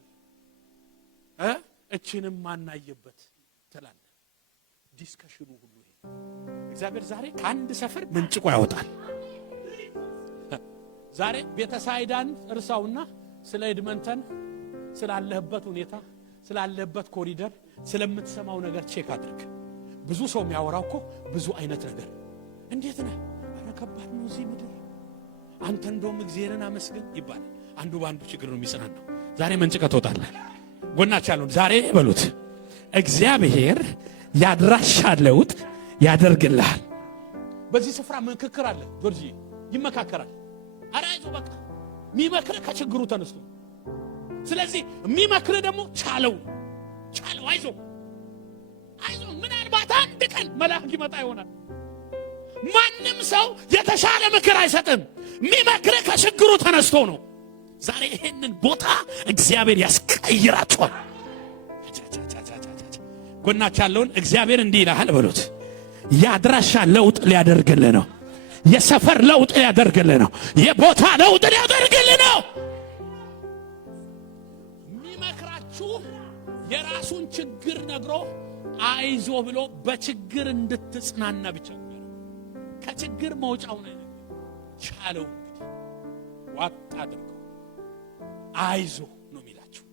እቺንም ማናየበት ትላለህ። ዲስከሽኑ ሁሉ ይሄ እግዚአብሔር ዛሬ ከአንድ ሰፈር መንጭቆ ያወጣል። ዛሬ ቤተሳይዳን እርሳውና ስለ ኤድመንተን ስላለህበት ሁኔታ ስላለህበት ኮሪደር ስለምትሰማው ነገር ቼክ አድርግ። ብዙ ሰው የሚያወራው እኮ ብዙ አይነት ነገር እንዴት ነህ? አረ ከባድ ነው እዚህ ምድር አንተ እንደውም እግዚአብሔርን አመስግን ይባላል። አንዱ ባንዱ ችግር ነው የሚጽናናው። ዛሬ መንጭቀህ ትወጣለህ። ጎናችሁ ያለውን ዛሬ በሉት እግዚአብሔር ያድራሻ ለውጥ ያደርግልሃል። በዚህ ስፍራ ምክክር አለ። ጆርጂ ይመካከራል። አረ አይዞህ በቃ የሚመክር ከችግሩ ተነስቶ ስለዚህ የሚመክር ደግሞ ቻለው አይዞህ ምናልባት አንድ ቀን መልአክ ይመጣ ይሆናል። ማንም ሰው የተሻለ ምክር አይሰጥም። የሚመክር ከችግሩ ተነስቶ ነው። ዛሬ ይሄንን ቦታ እግዚአብሔር ያስቀይራቸዋል። ጎናችሁ ያለውን እግዚአብሔር እንዲህ ይልሃል በሉት ያድራሻ ለውጥ ሊያደርግልህ ነው። የሰፈር ለውጥ ሊያደርግልህ ነው። የቦታ ለውጥ ሊያደርግልህ ነው። የሚመክራችሁ የራሱን ችግር ነግሮ አይዞ ብሎ በችግር እንድትጽናና ብቻ ነው። ከችግር መውጫው ነው ቻለው ዋጥ አድርገው አይዞ ነው የሚላችሁ።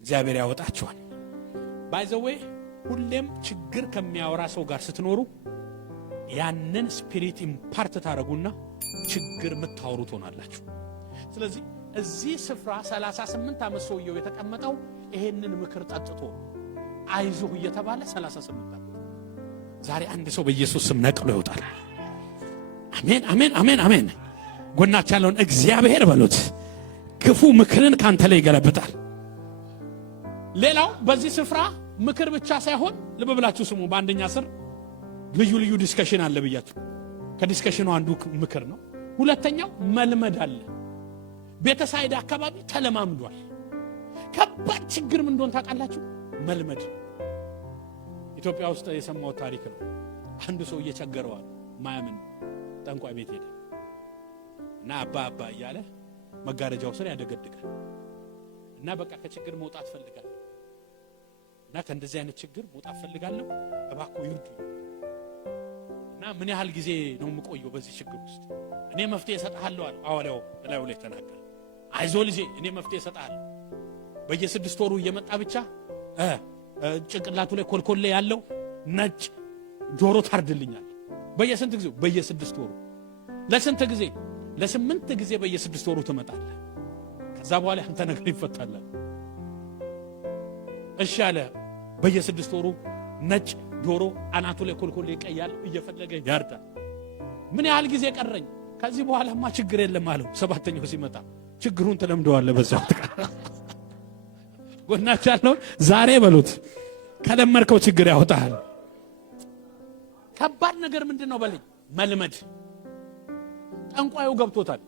እግዚአብሔር ያወጣችኋል። ባይ ዘ ዌይ ሁሌም ችግር ከሚያወራ ሰው ጋር ስትኖሩ ያንን ስፒሪት ኢምፓርት ታረጉና ችግር የምታወሩት ሆናላችሁ። ስለዚህ እዚህ ስፍራ 38 ዓመት ሰውየው የተቀመጠው ይሄንን ምክር ጠጥቶ አይዞህ እየተባለ 38 ዓመት። ዛሬ አንድ ሰው በኢየሱስ ስም ነቅሎ ይወጣል። አሜን አሜን አሜን አሜን። ጎናችሁ ያለውን እግዚአብሔር በሉት ክፉ ምክርን ካንተ ላይ ይገለብጣል። ሌላው በዚህ ስፍራ ምክር ብቻ ሳይሆን ልብ ብላችሁ ስሙ። በአንደኛ ስር ልዩ ልዩ ዲስከሽን አለ ብያችሁ። ከዲስከሽኑ አንዱ ምክር ነው። ሁለተኛው መልመድ አለ። ቤተሳይዳ አካባቢ ተለማምዷል። ከባድ ችግር ምን እንደሆነ ታውቃላችሁ? መልመድ። ኢትዮጵያ ውስጥ የሰማው ታሪክ ነው። አንዱ ሰው እየቸገረዋል ማያምን ጠንቋይ ቤት ሄደ እና አባ እያለ መጋረጃው ስር ያደገድጋል እና በቃ ከችግር መውጣት ፈልጋለሁ እና ከእንደዚህ አይነት ችግር መውጣት ፈልጋለሁ እባክዎ ይርዱ እና ምን ያህል ጊዜ ነው የምቆየው በዚህ ችግር ውስጥ? እኔ መፍትሄ እሰጥሃለሁ አለ ሐዋርያው እላዩ ላይ ተናገረ። አይዞ ልጄ እኔ መፍትሄ እሰጥሃለሁ። በየ6 ወሩ እየመጣ ብቻ ጭንቅላቱ ላይ ኮልኮሌ ያለው ነጭ ጆሮ ታርድልኛል። በየስንት ጊዜው? በየ6 ወሩ። ለስንት ጊዜ? ለ8 ጊዜ በየ6 ወሩ ትመጣለህ። ከዛ በኋላ አንተ ነገር ይፈታል። እሺ አለ። በየ6 ወሩ ነጭ ጆሮ አናቱ ላይ ኮልኮሌ ይቀያል፣ እየፈለገ ያርዳል። ምን ያህል ጊዜ ቀረኝ? ከዚህ በኋላማ ችግር የለም አለው። 7ኛው ሲመጣ ችግሩን ተለምደዋለህ በዛው ተቀር ጎናችሁ ያለውን ዛሬ በሉት ከለመድከው ችግር ያወጣል። ከባድ ነገር ምንድነው በለኝ? መልመድ። ጠንቋዩ ገብቶታል።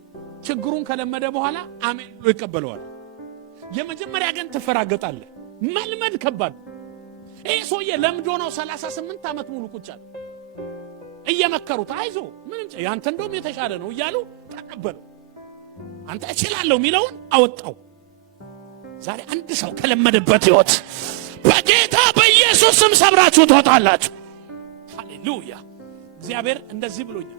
ችግሩን ከለመደ በኋላ አሜን ብሎ ይቀበለዋል። የመጀመሪያ ግን ትፈራገጣለህ። መልመድ ከባድ። ይሄ ሰውዬ ለምዶ ነው 38 ዓመት ሙሉ ቁጭ አለ። እየመከሩት አይዞ ምን ያንተ እንደውም የተሻለ ነው እያሉ ተቀበለው። አንተ እችላለሁ የሚለውን አወጣው። ዛሬ አንድ ሰው ከለመደበት ህይወት በጌታ በኢየሱስ ስም ሰብራችሁ ትወጣላችሁ። ሃሌሉያ። እግዚአብሔር እንደዚህ ብሎኛል፣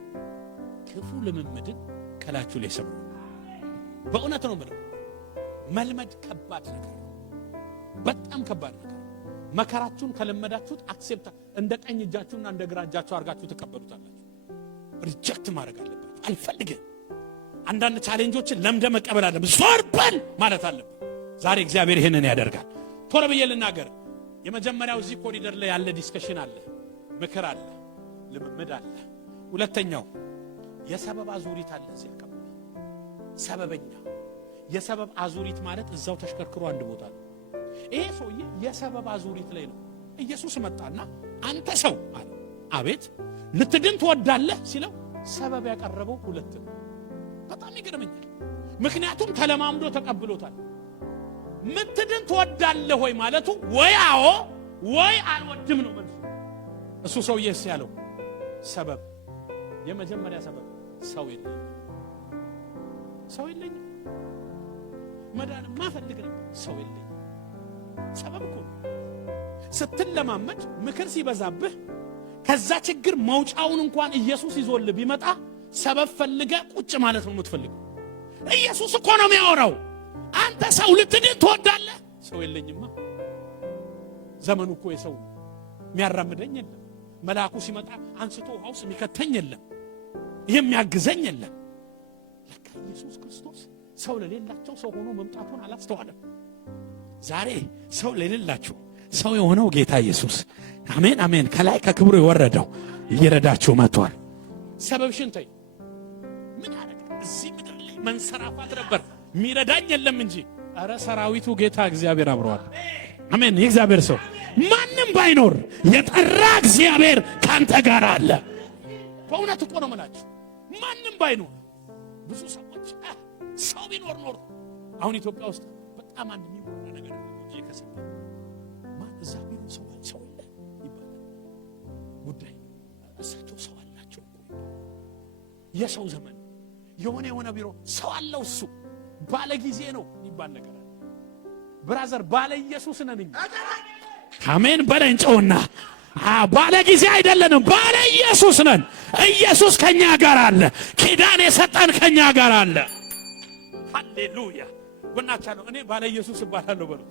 ክፉ ልምምድን ከላችሁ ላይ ሰብሩ። በእውነት ነው የምለው። መልመድ ከባድ ነገር፣ በጣም ከባድ ነገር። መከራችሁን ከለመዳችሁት አክሴፕት እንደ ቀኝ እጃችሁና እንደ ግራ እጃችሁ አድርጋችሁ ተቀበሉታላችሁ። ሪጀክት ማድረግ አለባችሁ። አልፈልግም። አንዳንድ ቻሌንጆችን ለምደ መቀበል አለብን። ዞር በል ማለት አለብን። ዛሬ እግዚአብሔር ይሄንን ያደርጋል። ቶሎ ብዬ ልናገር። የመጀመሪያው እዚህ ኮሪደር ላይ ያለ ዲስከሽን አለ፣ ምክር አለ፣ ልምምድ አለ። ሁለተኛው የሰበብ አዙሪት አለ። እዚህ አካባቢ ሰበበኛ። የሰበብ አዙሪት ማለት እዛው ተሽከርክሮ አንድ ቦታ ነው። ይሄ ሰውዬ የሰበብ አዙሪት ላይ ነው። ኢየሱስ መጣና አንተ ሰው አለ። አቤት ልትድን ትወዳለህ ሲለው ሰበብ ያቀረበው 2 ነው። በጣም ይገርመኛል። ምክንያቱም ተለማምዶ ተቀብሎታል። ምትድን ትወዳለህ ወይ ማለቱ ወይ አዎ ወይ አልወድም ነው መልሱ። እሱ ሰውዬስ ያለው ሰበብ የመጀመሪያ ሰበብ ሰው የለኝም መዳን ማፈልግ ነበር ሰው የለኝም። ሰበብ እኮ ስትለማመድ ምክር ሲበዛብህ ከዛ ችግር መውጫውን እንኳን ኢየሱስ ይዞልህ ቢመጣ ሰበብ ፈልገ ቁጭ ማለት ነው የምትፈልገው። ኢየሱስ እኮ ነው የሚያወራው። አንተ ሰው ልትድን ትወዳለህ? ሰው የለኝማ። ዘመኑ እኮ የሰው የሚያራምደኝ የለም። መልአኩ ሲመጣ አንስቶ ውሃ ውስጥ የሚከተኝ የለም፣ የሚያግዘኝ የለም። ለካ ኢየሱስ ክርስቶስ ሰው ለሌላቸው ሰው ሆኖ መምጣቱን አላስተዋለም። ዛሬ ሰው ለሌላቸው ሰው የሆነው ጌታ ኢየሱስ አሜን አሜን ከላይ ከክብሩ የወረደው እየረዳችሁ መጥቷል። ሰበብሽን ተይ። ምን አረጋ? እዚህ ምድር ላይ መንሰራፋት ነበር፣ ሚረዳኝ የለም እንጂ። አረ ሰራዊቱ ጌታ እግዚአብሔር አብሯል። አሜን። የእግዚአብሔር ሰው ማንም ባይኖር የጠራ እግዚአብሔር ካንተ ጋር አለ። በእውነት እኮ ነው የምላችሁ። ማንም ባይኖር ብዙ ሰዎች ሰው ቢኖር ኖር አሁን ኢትዮጵያ ውስጥ በጣም አንድ የሚወራ ነገር ነው። ከሰማ ማን እዛ ቢሮ ሰው ይላል ይባላል። ጉዳይ እሳቸው ሰው አላቸው እኮ የሰው ዘመን የሆነ ቢሮ ሰው አለው እሱ ባለ ጊዜ ነው ይባል ነገር አለ። ብራዘር ባለ ኢየሱስ ነን እንጂ አሜን በለን ጮና ባለ ጊዜ አይደለንም፣ ባለ ኢየሱስ ነን። ኢየሱስ ከኛ ጋር አለ። ኪዳን የሰጠን ከኛ ጋር አለ። ሃሌሉያ ወናቻለሁ። እኔ ባለ ኢየሱስ እባላለሁ በሉ።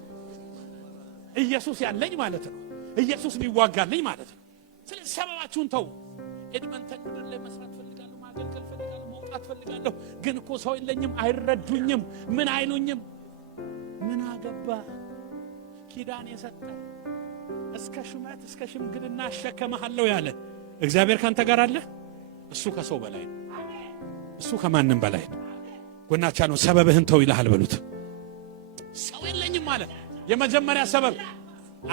ኢየሱስ ያለኝ ማለት ነው። ኢየሱስ ሊዋጋልኝ ማለት ነው። ስለዚህ ሰበባችሁን ተው። ኤድመንተን ምድር ላይ መስራት ፈልጋለሁ፣ ማገልገል ፈልጋለሁ፣ መውጣት ፈልጋለሁ፣ ግን እኮ ሰው የለኝም፣ አይረዱኝም፣ ምን አይሉኝም። ምን አገባ? ኪዳን የሰጠ እስከ ሹመት እስከ ሽምግልና አሸከመሃለሁ ያለ እግዚአብሔር ካንተ ጋር አለ። እሱ ከሰው በላይ ነው። እሱ ከማንም በላይ ነው። ጎናቻ ነው። ሰበብህን ተው ይልሃል በሉት። ሰው የለኝም ማለት የመጀመሪያ ሰበብ።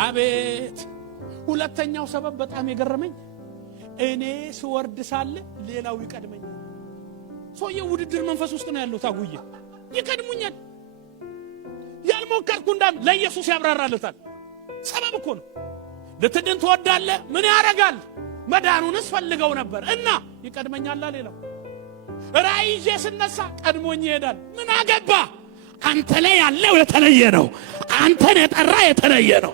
አቤት! ሁለተኛው ሰበብ በጣም የገረመኝ እኔ ስወርድ ሳለ ሌላው ይቀድመኛል። ሰውየው ውድድር መንፈስ ውስጥ ነው ያለው። ታጉዬ ይቀድሙኛል። ያልሞከርኩ እንዳም ለኢየሱስ ያብራራለታል። ሰበብ እኮ ነው። ልትድን ትወዳለህ? ምን ያደርጋል? መዳኑንስ ፈልገው ነበር እና ይቀድመኛል። ሌላው ራእይ ይዤ ስነሳ ቀድሞኝ ይሄዳል። ምን አገባ? አንተ ላይ ያለው የተለየ ነው። አንተን የጠራ የተለየ ነው።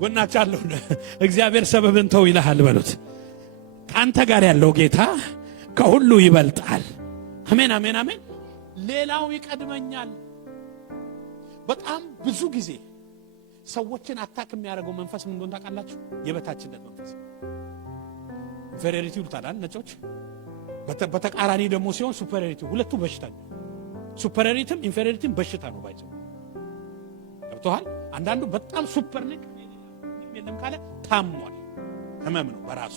ጎናቻለሁ እግዚአብሔር ሰበብን ተው ይልሃል በሉት። ካንተ ጋር ያለው ጌታ ከሁሉ ይበልጣል። አሜን አሜን አሜን። ሌላው ይቀድመኛል። በጣም ብዙ ጊዜ ሰዎችን አታክ የሚያደርገው መንፈስ ምን እንደሆነ ታውቃላችሁ? የበታችነት መንፈስ ኢንፌሪዮሪቲ ይሉታል ነጮች። በተቃራኒ ደግሞ ሲሆን ሱፐሪዮሪቲ። ሁለቱ በሽታ ነው። ሱፐሪዮሪቲም ኢንፌሪዮሪቲም በሽታ ነው። ባይዘው ገብቶሃል? አንዳንዱ በጣም ሱፐር ነክ የለም ካለ ታሟል፣ ህመም ነው በራሱ።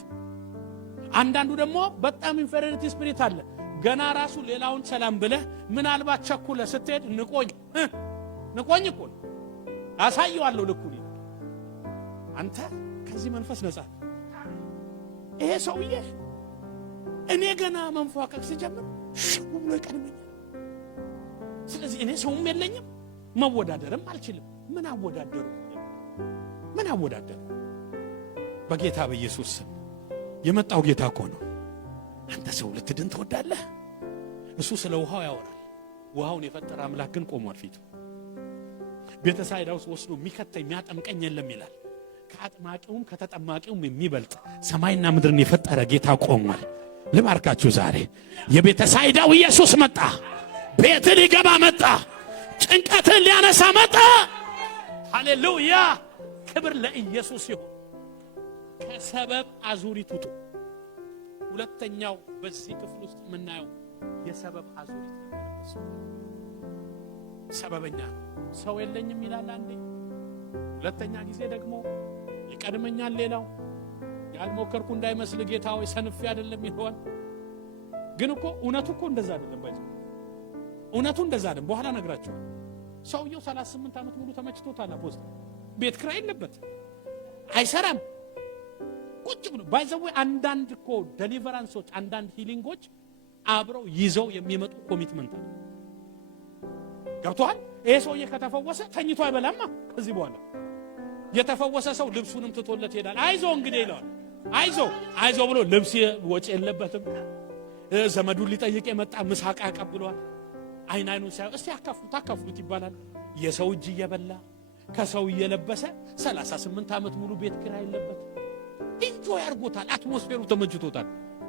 አንዳንዱ ደግሞ በጣም ኢንፌሪዮሪቲ ስፒሪት አለ። ገና ራሱ ሌላውን ሰላም ብለህ ምናልባት ቸኩለ ስትሄድ ንቆኝ እኮ ነው አሳየዋለሁ ልኩን። አንተ ከዚህ መንፈስ ነፃ። ይሄ ሰውዬ እኔ ገና መንፏቀቅ ሲጀምር ሽው ብሎ ይቀድመኛል። ስለዚህ እኔ ሰውም የለኝም፣ መወዳደርም አልችልም። ምን አወዳደሩ? በጌታ በኢየሱስ ስም የመጣው ጌታ እኮ ነው። አንተ ሰው ልትድን ትወዳለህ? እሱ ስለ ውሃው ያወራል። ውሃውን የፈጠረ አምላክ ግን ቆሟል ፊቱ። ቤተሳይዳ ውስጥ ወስዶ የሚከተኝ የሚያጠምቀኝ የለም ይላል። ከአጥማቂውም ከተጠማቂውም የሚበልጥ ሰማይና ምድርን የፈጠረ ጌታ ቆሟል። ልባርካችሁ ዛሬ የቤተሳይዳው ኢየሱስ መጣ። ቤት ሊገባ መጣ። ጭንቀትን ሊያነሳ መጣ። ሃሌሉያ! ክብር ለኢየሱስ ይሁን። ከሰበብ አዙሪት ውጡ። ሁለተኛው በዚህ ክፍል ውስጥ የምናየው የሰበብ አዙሪት ነው። ሰበበኛ ሰው የለኝም ይላል አንዴ፣ ሁለተኛ ጊዜ ደግሞ ይቀድመኛል ሌላው። ያልሞከርኩ እንዳይመስል ጌታ ሆይ ሰንፌ አይደለም ይሆን። ግን እኮ እውነቱ እኮ እንደዛ አይደለም። ባይዘው እውነቱ እንደዛ አይደለም። በኋላ ነግራችኋል። ሰውየው 38 ዓመት ሙሉ ተመችቶታል። አፖስቶል ቤት ክራይ የለበት፣ አይሰራም፣ ቁጭ ብሎ ባይዘው። አንዳንድ እኮ ዴሊቨራንሶች፣ አንዳንድ ሂሊንጎች አብረው ይዘው የሚመጡ ኮሚትመንት አለ። ገብቷል? ይሄ ሰውዬ ከተፈወሰ ተኝቶ አይበላማ። ከዚህ በኋላ የተፈወሰ ሰው ልብሱንም ትቶለት ይሄዳል። አይዞ እንግዲህ ይለዋል። አይዞ ብሎ ልብስ ወጪ የለበትም። ዘመዱን ሊጠይቅ የመጣ ምሳቃ ያቀብለዋል። አይኑን ሳይ እስቲ አካፍሉት ይባላል። የሰው እጅ እየበላ ከሰው እየለበሰ 38 ዓመት ሙሉ ቤት ኪራይ የለበት። ኢንጆይ አድርጎታል። አትሞስፌሩ ተመችቶታል።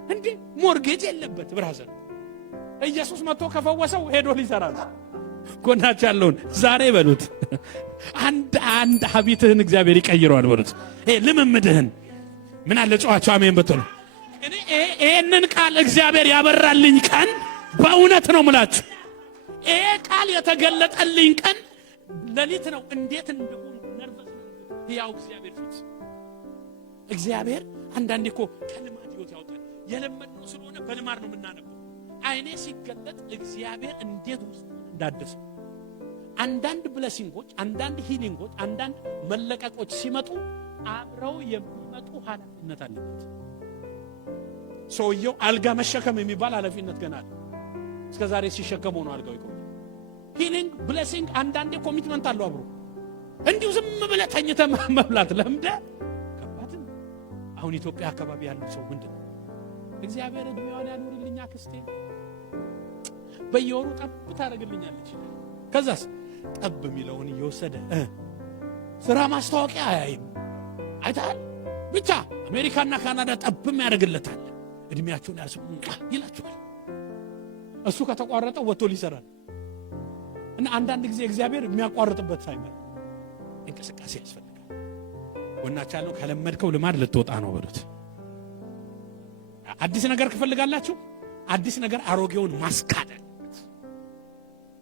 እንዴ ሞርጌጅ የለበት። ብራዘር ኢየሱስ መጥቶ ከፈወሰው ሄዶ ሊሰራ ነው። ጎናችሁ ያለውን ዛሬ በሉት አንድ ሀቢትህን እግዚአብሔር ይቀይረዋል በሉት። ልምምድህን ምን አለ ጨዋቸው አሜን በትሉ። እኔ ይሄንን ቃል እግዚአብሔር ያበራልኝ ቀን በእውነት ነው ምላችሁ። ይሄ ቃል የተገለጠልኝ ቀን ሌሊት ነው። እንዴት እንደሆነ ነርቨስ ነው ያው እግዚአብሔር ፊት። እግዚአብሔር አንዳንዴ እኮ ከልማድ ህይወት ያወጣል። የለመድነው ስለሆነ በልማድ ነው የምናነበው። አይኔ ሲገለጥ እግዚአብሔር እንዴት ውስጥ እንዳደሰ አንዳንድ ብለሲንጎች፣ አንዳንድ ሂሊንጎች፣ አንዳንድ መለቀቆች ሲመጡ አብረው የሚመጡ ኃላፊነት አለበት። ሰውየው አልጋ መሸከም የሚባል ኃላፊነት ገና አለ። እስከዛሬ ሲሸከመው ነው አልጋው ይቆም። ሂሊንግ ብለሲንግ አንዳንዴ ኮሚትመንት አለው አብሮ። እንዲሁ ዝም ብለህ ተኝተህ መብላት ለምደህ ከባድ ነው። አሁን ኢትዮጵያ አካባቢ ያለው ሰው ምንድነው? እግዚአብሔር እድሜዋን ያኑርልኝ አክስቴ በየወሩ ጠብ ታደርግልኛለች። ከዛስ ጠብ የሚለውን እየወሰደ ስራ ማስታወቂያ አያይም። አይታል ብቻ አሜሪካና ካናዳ ጠብም ያደርግለታል። እድሜያቸውን ያስቡ ይላቸዋል። እሱ ከተቋረጠ ወጥቶ ሊሰራል። እና አንዳንድ ጊዜ እግዚአብሔር የሚያቋርጥበት ሳይመር እንቅስቃሴ ያስፈልጋል። ወናቻለው ከለመድከው ልማድ ልትወጣ ነው በሉት። አዲስ ነገር ከፈልጋላችሁ አዲስ ነገር አሮጌውን ማስካደ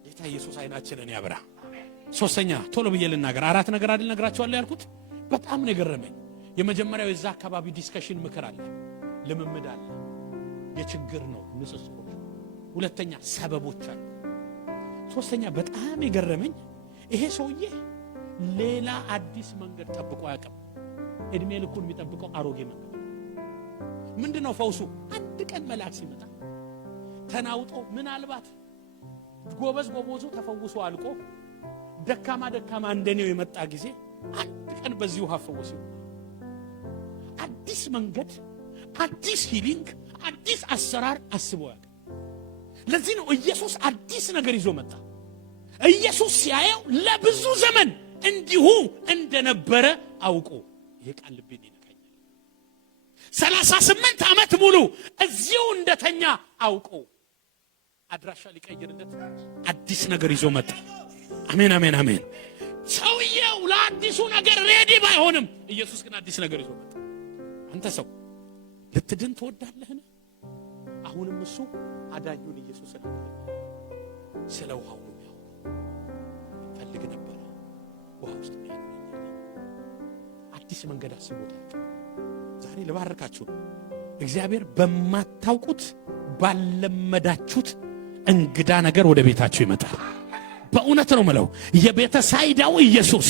ጌታ ኢየሱስ አይናችንን ያብራ። ሶስተኛ ቶሎ ብዬ ልናገር። 4 ነገር አይደል ነግራችኋለሁ ያልኩት። በጣም ነው የገረመኝ። የመጀመሪያው የዛ አካባቢ ዲስከሽን ምክር አለ፣ ልምምድ አለ፣ የችግር ነው ንጽጽሮች። ሁለተኛ ሰበቦች አሉ። ሶስተኛ በጣም የገረመኝ ይሄ ሰውዬ ሌላ አዲስ መንገድ ጠብቆ አያውቅም። እድሜ ልኩን የሚጠብቀው አሮጌ መንገድ ምንድነው? ፈውሱ አንድ ቀን መልአክ ሲመጣ ተናውጦ ምናልባት ጎበዝ ጎበዙ ተፈውሶ አልቆ ደካማ እንደኔው የመጣ ጊዜ አንድ ቀን በዚህ ውሃ ፈውሶ አዲስ መንገድ፣ አዲስ ሂሊንግ፣ አዲስ አሰራር አስቦ ያውቃል። ለዚህ ነው ኢየሱስ አዲስ ነገር ይዞ መጣ። ኢየሱስ ሲያየው ለብዙ ዘመን እንዲሁ እንደነበረ አውቆ ይሄ ቃል ልቤን ይነካኛል። 38 ዓመት ሙሉ እዚሁ እንደተኛ አውቆ አድራሻ ሊቀይርለት አዲስ ነገር ይዞ መጣ። አሜን አሜን አሜን። ሰውየው ለአዲሱ ነገር ሬዲ ባይሆንም ኢየሱስ ግን አዲስ ነገር ይዞ መጣ። አንተ ሰው ልትድን ትወዳለህን? አሁንም እሱ አዳኙን ኢየሱስን ስለ ውሃው ነው ፈልግ ነበር። ውሃ ውስጥ አዲስ መንገድ አስቦታል። ዛሬ ልባርካችሁ። እግዚአብሔር በማታውቁት ባለመዳችሁት እንግዳ ነገር ወደ ቤታችሁ ይመጣል። በእውነት ነው የምለው። የቤተሳይዳው ኢየሱስ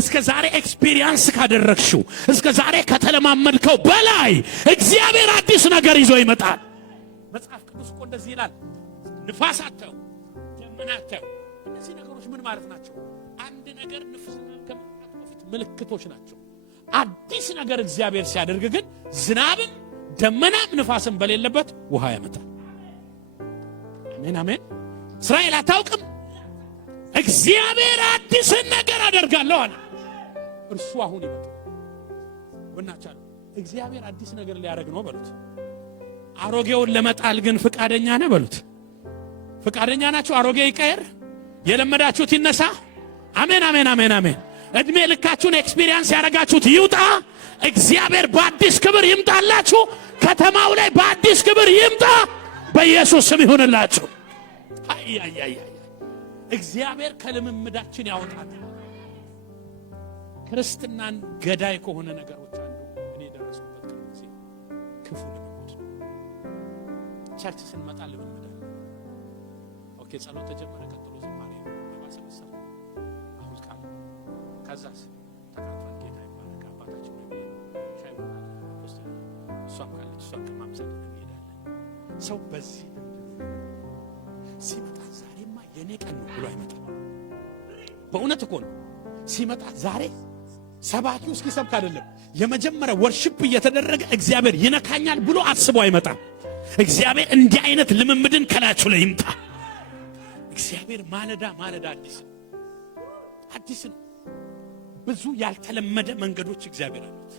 እስከ ዛሬ ኤክስፒሪየንስ ካደረግሽው እስከ ዛሬ ከተለማመድከው በላይ እግዚአብሔር አዲስ ነገር ይዞ ይመጣል። መጽሐፍ ቅዱስ እኮ እንደዚህ ይላል። ንፋሳቸው፣ ደመናቸው፣ እነዚህ ነገሮች ምን ማለት ናቸው? አንድ ነገር ንፋስ ከመምጣቱ በፊት ምልክቶች ናቸው። አዲስ ነገር እግዚአብሔር ሲያደርግ ግን ዝናብም ደመናም ንፋስም በሌለበት ውሃ ያመጣል። አሜን አሜን። እስራኤል አታውቅም? እግዚአብሔር አዲስ ነገር አደርጋለሁ አለ። እርሱ አሁን ይመጣል። ወናቻል እግዚአብሔር አዲስ ነገር ሊያደርግ ነው በሉት። አሮጌውን ለመጣል ግን ፍቃደኛ ነህ በሉት። ፍቃደኛ ናችሁ? አሮጌ ይቀየር፣ የለመዳችሁት ይነሳ። አሜን አሜን አሜን አሜን። እድሜ ልካችሁን ኤክስፒሪየንስ ያደረጋችሁት ይውጣ። እግዚአብሔር በአዲስ ክብር ይምጣላችሁ። ከተማው ላይ በአዲስ ክብር ይምጣ። በኢየሱስ ስም ይሁንላችሁ። አይ እግዚአብሔር ከልምምዳችን ያወጣል። ክርስትናን ገዳይ ከሆነ ነገሮች አንዱ እኔ ደረስኩበት ጊዜ ክፉ ልምምድ። ቸርች ስንመጣ ልምምድ አለ። ኦኬ ጸሎት ተጀመረ፣ ቀጥሎ ዝማሬ በማሰበሰብ አሁን ቃል ከዛስ ተካፈል። ጌታ ይባረክ። አባታችን ነው ሻይ ፖስት እሷም ካለች እሷም ከማምሰል እንሄዳለን። ሰው በዚህ የኔ ቀን ነው ብሎ አይመጣም። በእውነት እኮ ነው ሲመጣ ዛሬ ሰባኪው እስኪሰብክ አይደለም የመጀመሪያ ወርሺፕ እየተደረገ እግዚአብሔር ይነካኛል ብሎ አስቦ አይመጣም። እግዚአብሔር እንዲህ አይነት ልምምድን ከላችሁ ላይ ይምጣ። እግዚአብሔር ማለዳ አዲስ ነው። ብዙ ያልተለመደ መንገዶች እግዚአብሔር አሉት።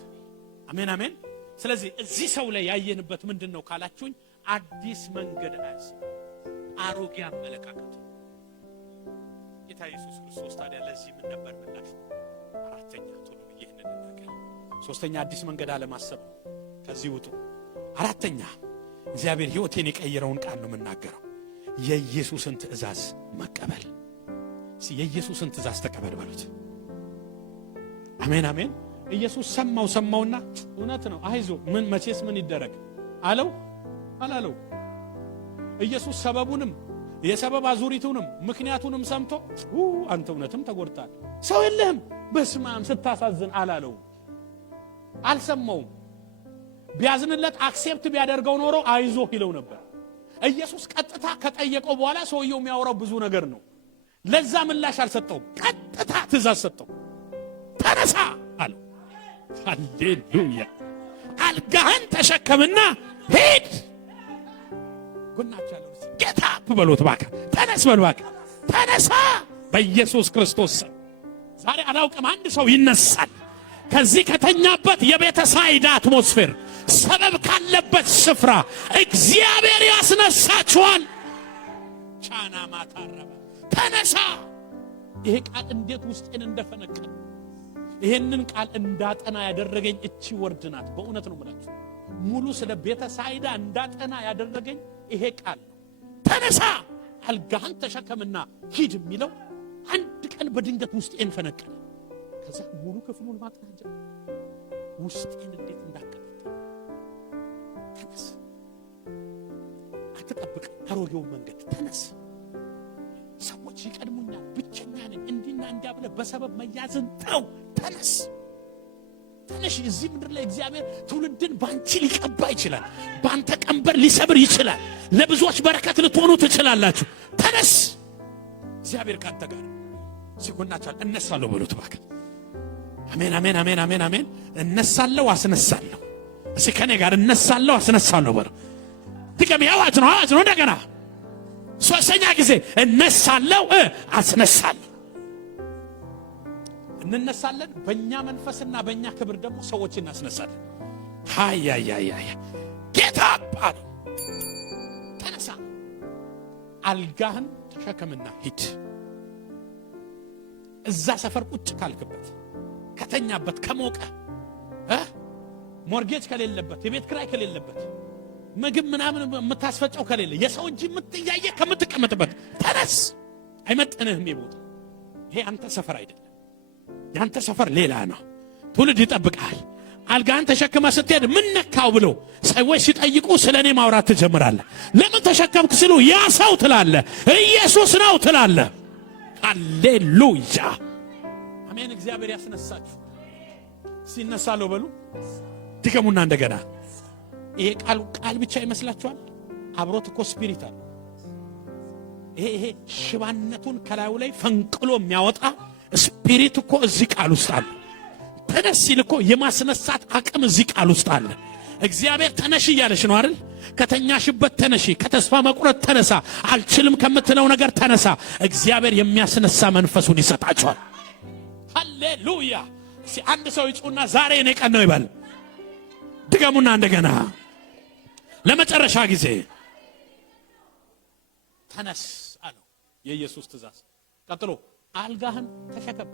አሜን አሜን። ስለዚህ እዚህ ሰው ላይ ያየንበት ምንድነው ካላችሁኝ አዲስ መንገድ አያስብ፣ አሮጌ አመለካከት። ጌታ ኢየሱስ ክርስቶስ ታዲያ ለዚህ ምን ነበር ምላሹ? አራተኛ ቶሎ ይሄንን ነገር ሶስተኛ አዲስ መንገድ አለማሰብ ነው። ከዚህ ውጡ። አራተኛ እግዚአብሔር ሕይወቴን የቀየረውን ቃል ነው የምናገረው። የኢየሱስን ትእዛዝ መቀበል። የኢየሱስን ትእዛዝ ተቀበል በሉት። አሜን አሜን። ኢየሱስ ሰማውና እውነት ነው አይዞ ምን መቼስ ምን ይደረግ አለው አላለው? ኢየሱስ ሰበቡንም የሰበብ አዙሪቱንም ምክንያቱንም ሰምቶ አንተ እውነትም ተጎድታል ሰው የለህም በስማም ስታሳዝን አላለው? አልሰማውም። ቢያዝንለት አክሴፕት ቢያደርገው ኖሮ አይዞ ይለው ነበር። ኢየሱስ ቀጥታ ከጠየቀው በኋላ ሰውየው የሚያወራው ብዙ ነገር ነው። ለዛ ምላሽ አልሰጠውም። ቀጥታ ትእዛዝ ሰጠው። ተነሳ አለው። ሃሌሉያ። አልጋህን ተሸከምና ሂድ። ጎናቻለሁ ጌታ በሉት እባክህ ተነስ በሉ እባክህ ተነሳ በኢየሱስ ክርስቶስ ስም። ዛሬ አላውቅም አንድ ሰው ይነሳል ከዚህ ከተኛበት የቤተ ሳይዳ አትሞስፌር ሰበብ ካለበት ስፍራ እግዚአብሔር ያስነሳችኋል። ቻና ማታረባ ተነሳ። ይሄ ቃል እንዴት ውስጤን እንደፈነቀለ ይሄንን ቃል እንዳጠና ያደረገኝ እቺ ወርድ ናት። በእውነት ነው የምላችሁ ሙሉ ስለ ቤተ ሳይዳ እንዳጠና ያደረገኝ ይሄ ቃል ነው። ተነሳ አልጋህን ተሸከምና ሂድ የሚለው አንድ ቀን በድንገት ውስጤን ፈነቀለ። ከዛ ሙሉ ክፍሉን ማጥናት ጀመርኩ። ውስጤን እንዴት እንዳቀለጠ። ተነስ አትጠብቅ አሮጌው መንገድ ተነስ። ሰዎች ይቀድሙኛል ብቸኛ ነኝ እንዲና እንዲያ ብለህ በሰበብ መያዝን ተው። ተነስ ተነሽ። እዚህ ምድር ላይ እግዚአብሔር ትውልድን ባንቺ ሊቀባ ይችላል። ባንተ ቀንበር ሊሰብር ይችላል። ለብዙዎች በረከት ልትሆኑ ትችላላችሁ። ተነስ። እግዚአብሔር ካንተ ጋር ሲጎናቻል። እነሳለሁ በሉት እባክህ። አሜን አሜን አሜን አሜን አሜን። እነሳለሁ አስነሳለሁ። እስኪ ከኔ ጋር እነሳለሁ አስነሳለሁ በሉ። ድገም። አዋጅ ነው እንደገና ሶስተኛ ጊዜ እነሳለሁ አስነሳለሁ። እንነሳለን በእኛ መንፈስና በእኛ ክብር ደግሞ ሰዎች እናስነሳለን። ሃያያያ ጌታ አባል ተነሳ አልጋህን ተሸከምና ሂድ። እዛ ሰፈር ቁጭ ካልክበት ከተኛበት ከሞቀ ሞርጌጅ ከሌለበት የቤት ክራይ ከሌለበት ምግብ ምናምን የምታስፈጨው ከሌለ የሰው እጅ የምትያየ ከምትቀመጥበት ተነስ። አይመጥንህም የቦታ ይሄ አንተ ሰፈር አይደለም። ያንተ ሰፈር ሌላ ነው። ትውልድ ይጠብቃል። አልጋህን ተሸክመህ ስትሄድ ምን ነካው ብሎ ሰዎች ሲጠይቁ ስለኔ ማውራት ትጀምራለህ። ለምን ተሸከምክ ሲሉ ያ ሰው ትላለህ ኢየሱስ ነው ትላለህ። ሃሌሉያ አሜን። እግዚአብሔር ያስነሳችሁ። ሲነሳለሁ በሉ ድገሙና እንደገና። ይሄ ቃል ብቻ ይመስላችኋል? አብሮት እኮ ስፒሪት አለ። ይሄ ሽባነቱን ከላዩ ላይ ፈንቅሎ የሚያወጣ ስፒሪት እኮ እዚህ ቃል ውስጥ አለ። ተነስ ሲል እኮ የማስነሳት አቅም እዚህ ቃል ውስጥ አለ። እግዚአብሔር ተነሽ እያለሽ ነው አይደል? ከተኛሽበት ተነሺ። ከተስፋ መቁረጥ ተነሳ። አልችልም ከምትለው ነገር ተነሳ። እግዚአብሔር የሚያስነሳ መንፈሱን ይሰጣቸዋል። ሃሌሉያ። አንድ ሰው ይጩና ዛሬ የኔ ቀን ነው ይበል። ድገሙና እንደገና ለመጨረሻ ጊዜ ተነስ አለው። የኢየሱስ ትእዛዝ። ቀጥሎ አልጋህን ተሸከም።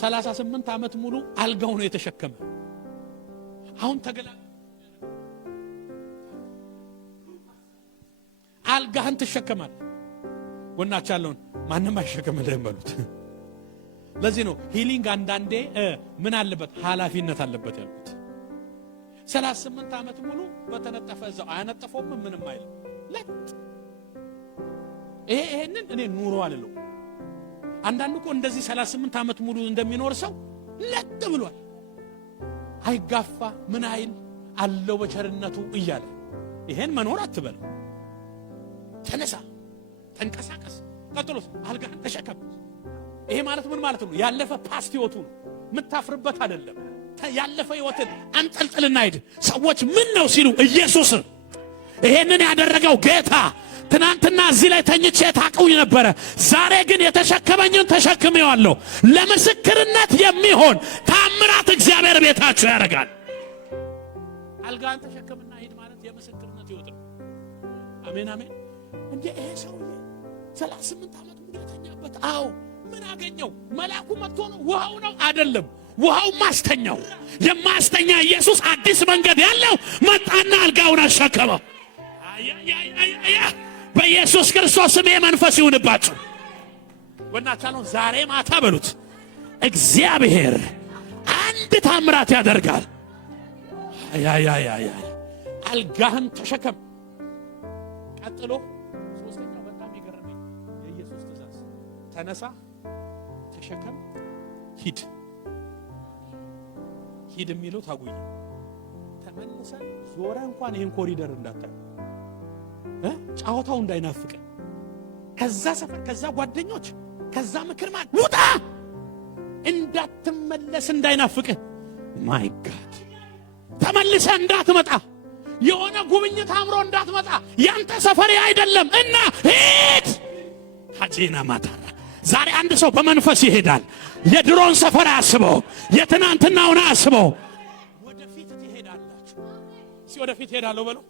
38 ዓመት ሙሉ አልጋው ነው የተሸከመ። አሁን ተገላ አልጋህን ትሸከማል። ጎናቻለውን ማንም አይሸከምልህም በሉት። ለዚህ ነው ሂሊንግ አንዳንዴ ምን አለበት ኃላፊነት አለበት ያልኩት። 38 ዓመት ሙሉ በተነጠፈ እዛው አያነጠፈውም ምንም አይልም። ለጥ ይሄንን እኔ ኑሮ አልለው። አንዳንዱ እኮ እንደዚህ 38 ዓመት ሙሉ እንደሚኖር ሰው ለጥ ብሏል። አይጋፋ ምን አይል አለው በቸርነቱ እያለ ይሄን መኖር አትበል። ተነሳ ተንቀሳቀስ። ቀጥሎስ አልጋህን ተሸከም። ይሄ ማለት ምን ማለት ነው? ያለፈ ፓስት ህይወቱ ነው፣ የምታፍርበት አይደለም። ያለፈ ህይወትን አንጠልጥልና ሂድ። ሰዎች ምን ነው ሲሉ ኢየሱስ ይሄንን ያደረገው ጌታ ትናንትና እዚህ ላይ ተኝቼ ታውቁኝ ነበረ፣ ዛሬ ግን የተሸከመኝን ተሸክሜዋለሁ። ለምስክርነት የሚሆን ታምራት እግዚአብሔር ቤታችሁ ያደርጋል። አልጋህን ተሸከምና ሂድ ማለት የምስክርነት ህይወት ነው። አሜን አሜን። እንዴ ይሄ ሰውዬ 38 ዓመት ሙሉ የተኛበት፣ አዎ ምን አገኘው? መልአኩ መጥቶ ነው? ውሃው ነው? አይደለም። ውሃው ማስተኛው የማስተኛ ኢየሱስ አዲስ መንገድ ያለው መጣና አልጋውን አሸከመው። በኢየሱስ ክርስቶስ ስም መንፈስ ይሁንባችሁ። ወናቻለው ዛሬ ማታ በሉት እግዚአብሔር አንድ ታምራት ያደርጋል። አልጋህን ተሸከም። ቀጥሎ ሶስተኛው በጣም ይገርመኝ የኢየሱስ ትእዛዝ፣ ተነሳ፣ ተሸከም፣ ሂድ። ሂድ የሚለው ታጉይ ተመልሰ ዞረ እንኳን ይሄን ኮሪደር እንዳታይ ጫወታው እንዳይናፍቅ፣ ከዛ ሰፈር፣ ከዛ ጓደኞች፣ ከዛ ምክር ማለት ውጣ እንዳትመለስ እንዳይናፍቅ። ማይ ጋድ ተመልሰ እንዳትመጣ፣ የሆነ ጉብኝት አምሮ እንዳትመጣ፣ ያንተ ሰፈር አይደለም እና ሂድ። ሀጂና ማታራ ዛሬ አንድ ሰው በመንፈስ ይሄዳል። የድሮን ሰፈር አስበው፣ የትናንትናውን አስበው። ወደፊት ትሄዳላችሁ። ወደፊት ሄዳለሁ በለው።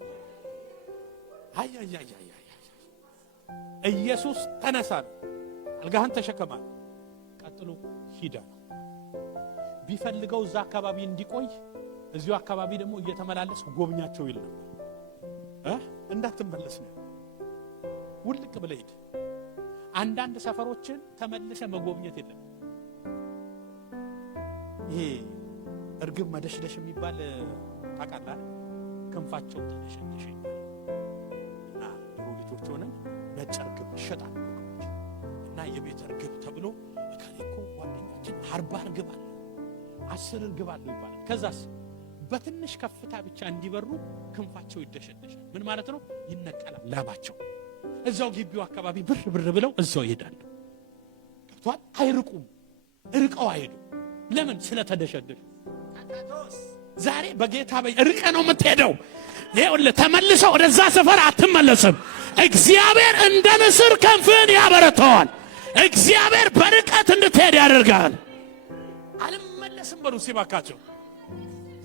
ኢየሱስ ተነሳ፣ አልጋህን ተሸከማ፣ ቀጥሎ ሂዳ። ቢፈልገው እዛ አካባቢ እንዲቆይ እዚሁ አካባቢ ደግሞ እየተመላለስ ጎብኛቸው ይል ነበር። እንዳትመለስ ነው፣ ውልቅ ብለህ ሂድ። አንዳንድ ሰፈሮችን ተመልሰ መጎብኘት የለም። ይሄ እርግብ መደሽደሽ የሚባል ታውቃለህ? ክንፋቸው ተደሸደሽ እና ድሮ ልጆች ሆነን ነጭ እርግብ ይሸጣል እና የቤት እርግብ ተብሎ እኮ ጓደኛችን 40 እርግብ አለ 10 እርግብ አለ ይባላል። ከዛስ በትንሽ ከፍታ ብቻ እንዲበሩ ክንፋቸው ይደሸደሻል። ምን ማለት ነው? ይነቀላል ላባቸው። እዛው ግቢው አካባቢ ብር ብለው እዛው ይሄዳሉ። ገብቷል? አይርቁም፣ ርቀው አይሄዱ። ለምን? ስለተደሸደሹ። ዛሬ በጌታ ርቀ ነው የምትሄደው። ይኸውልህ ተመልሰው ወደዛ ሰፈር አትመለስም። እግዚአብሔር እንደ ንስር ክንፍህን ያበረታዋል። እግዚአብሔር በርቀት እንድትሄድ ያደርጋል። አልመለስም በሉ ሲባካቸው።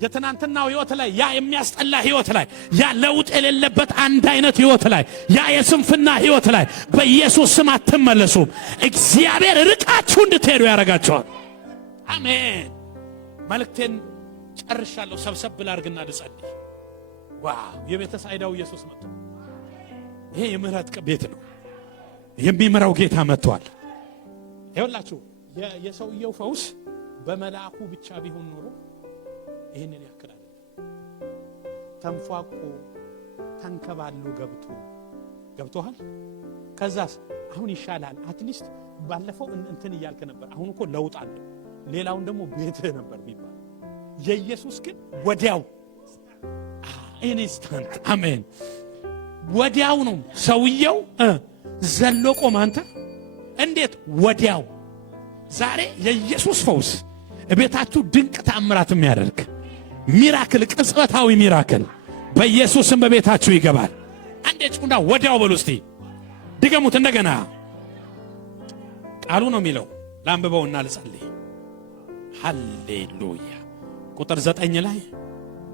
የትናንትናው ህይወት ላይ ያ የሚያስጠላ ህይወት ላይ ያ ለውጥ የሌለበት አንድ አይነት ህይወት ላይ ያ የስንፍና ህይወት ላይ በኢየሱስ ስም አትመለሱም። እግዚአብሔር ርቃችሁ እንድትሄዱ ያደርጋቸዋል። አሜን። መልእክቴን ጨርሻለሁ። ሰብሰብ ብላ አድርግና ልጸልይ። ዋው! የቤተሳይዳው ኢየሱስ መጥቶ ይሄ የምህረት ቤት ነው። የሚመራው ጌታ መጥቷል። ይኸውላችሁ የሰውየው ፈውስ በመልአኩ ብቻ ቢሆን ኖሮ ይሄንን ያክላል። ተንፏቆ ተንከባሎ ገብቶሃል። ከዛስ አሁን ይሻላል። አትሊስት ባለፈው እንትን እያልከ ነበር፣ አሁን እኮ ለውጥ አለ። ሌላውን ደግሞ ቤትህ ነበር የሚባል። የኢየሱስ ግን ወዲያው ኢንስታንት። አሜን። ወዲያው ነው ሰውየው ዘሎ ቆመ። አንተ እንዴት ወዲያው! ዛሬ የኢየሱስ ፈውስ ቤታችሁ ድንቅ ተአምራት የሚያደርግ ሚራክል፣ ቅጽበታዊ ሚራክል በኢየሱስም በቤታችሁ ይገባል። አንዴ ጩና ወዲያው በሉ እስቲ፣ ድገሙት እንደገና። ቃሉ ነው የሚለው። ላንብበውና ልጸልይ። ሃሌሉያ። ቁጥር 9 ላይ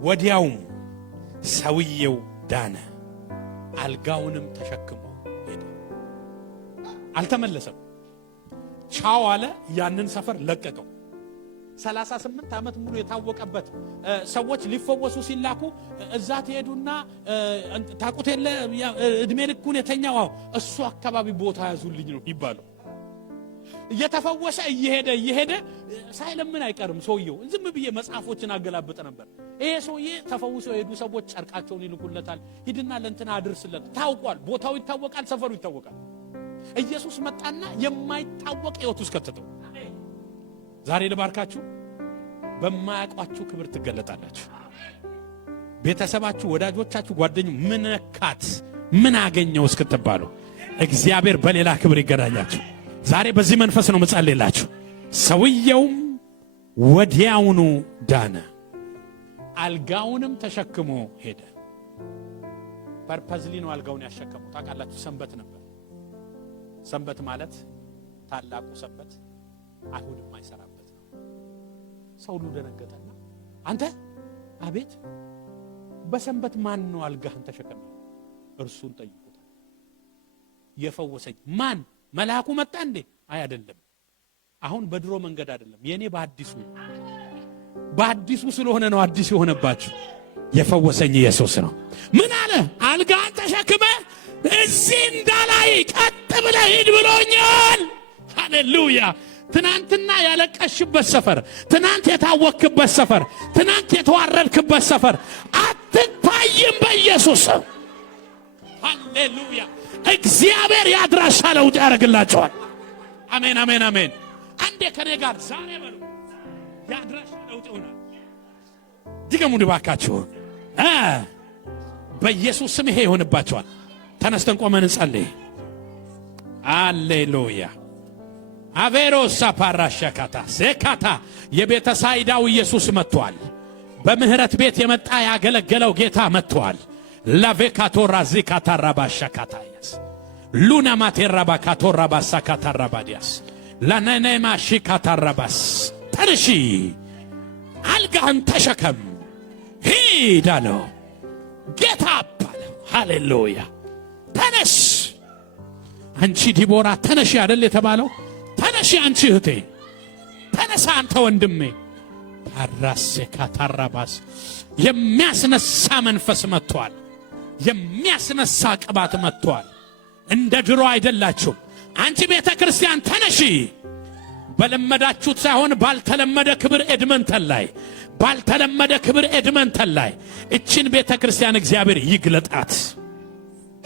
ወዲያውም ሰውየው ዳነ፣ አልጋውንም ተሸክሞ ሄደ። አልተመለሰም። ቻው አለ። ያንን ሰፈር ለቀቀው። 38 ዓመት ሙሉ የታወቀበት ሰዎች ሊፈወሱ ሲላኩ እዛ ትሄዱና ታቁት የለ እድሜ ልኩን የተኛው እሱ አካባቢ ቦታ ያዙልኝ ነው ይባለው። እየተፈወሰ እየሄደ ሳይለምን አይቀርም ሰውየው። ዝም ብዬ መጽሐፎችን አገላብጥ ነበር። ይሄ ሰውዬ ተፈውሰው የሄዱ ሰዎች ጨርቃቸውን ይልኩለታል። ሂድና ለእንትና አድርስለት። ታውቋል፣ ቦታው ይታወቃል፣ ሰፈሩ ይታወቃል። ኢየሱስ መጣና የማይታወቅ ሕይወት ውስጥ ከተተው። ዛሬ ልባርካችሁ፣ በማያውቋችሁ ክብር ትገለጣላችሁ። ቤተሰባችሁ፣ ወዳጆቻችሁ፣ ጓደኞች ምን ነካት ምን አገኘው እስክትባሉ እግዚአብሔር በሌላ ክብር ይገናኛችሁ። ዛሬ በዚህ መንፈስ ነው መጸለይላችሁ። ሰውየውም ወዲያውኑ ዳነ፣ አልጋውንም ተሸክሞ ሄደ። ፐርፐዝሊ ነው አልጋውን ያሸከመው። ታውቃላችሁ ሰንበት ነበር። ሰንበት ማለት ታላቁ ሰንበት አይሁድ የማይሰራበት ነው። ሰው ሁሉ ደነገጠና አንተ አቤት በሰንበት ማን ነው አልጋህን ተሸከመ? እርሱን ጠይቁት። የፈወሰኝ ማን? መልአኩ መጣ እንዴ? አይ አይደለም። አሁን በድሮ መንገድ አይደለም፣ የኔ በአዲሱ ስለሆነ ነው አዲስ የሆነባችሁ። የፈወሰኝ ኢየሱስ ነው። ምን አለ? አልጋህን ተሸክመ እዚህ እንዳላይ ቀጥ ብለህ ሂድ ብሎኛል። ሃሌሉያ። ትናንትና ያለቀሽበት ሰፈር፣ ትናንት የታወክበት ሰፈር፣ ትናንት የተዋረድክበት ሰፈር አትታይም በኢየሱስ። ሃሌሉያ። እግዚአብሔር ያድራሻ ለውጥ ያደርግላቸዋል። አሜን አሜን አሜን። አንዴ ከኔ ጋር ዛሬ በሉ ያድራሻ ለውጥ ይሆናል። ድገሙ ድባካችሁ። በኢየሱስ ስም ይሄ ይሆንባቸዋል። ተነስተን ቆመን እንጸልይ። ሃሌሉያ። አቬሮሳ ፓራሻካታ ሴካታ የቤተሳይዳው ኢየሱስ መጥቷል። በምህረት ቤት የመጣ ያገለገለው ጌታ መጥቷል። ላቬካቶራ ዚካታራ ባሻካታያስ ሉና ማቴራ ባካቶራ ባሳካታራ ባዲያስ ላነነማ ሺካታራ ባስ ተነሺ፣ አልጋህን ተሸከም ሂድ አለው ጌታ አባለው። ሃሌሉያ። ተነሽ አንቺ ዲቦራ ተነሺ አይደል የተባለው? ተነሺ አንቺ እህቴ፣ ተነሳ አንተ ወንድሜ። ታራሴካታራባስ የሚያስነሳ መንፈስ መጥቷል። የሚያስነሳ ቅባት መጥቷል። እንደ ድሮ አይደላችሁም። አንቺ ቤተ ክርስቲያን ተነሺ። በለመዳችሁት ሳይሆን ባልተለመደ ክብር ኤድመንተን ላይ ባልተለመደ ክብር ኤድመንተን ላይ እቺን ቤተ ክርስቲያን እግዚአብሔር ይግለጣት።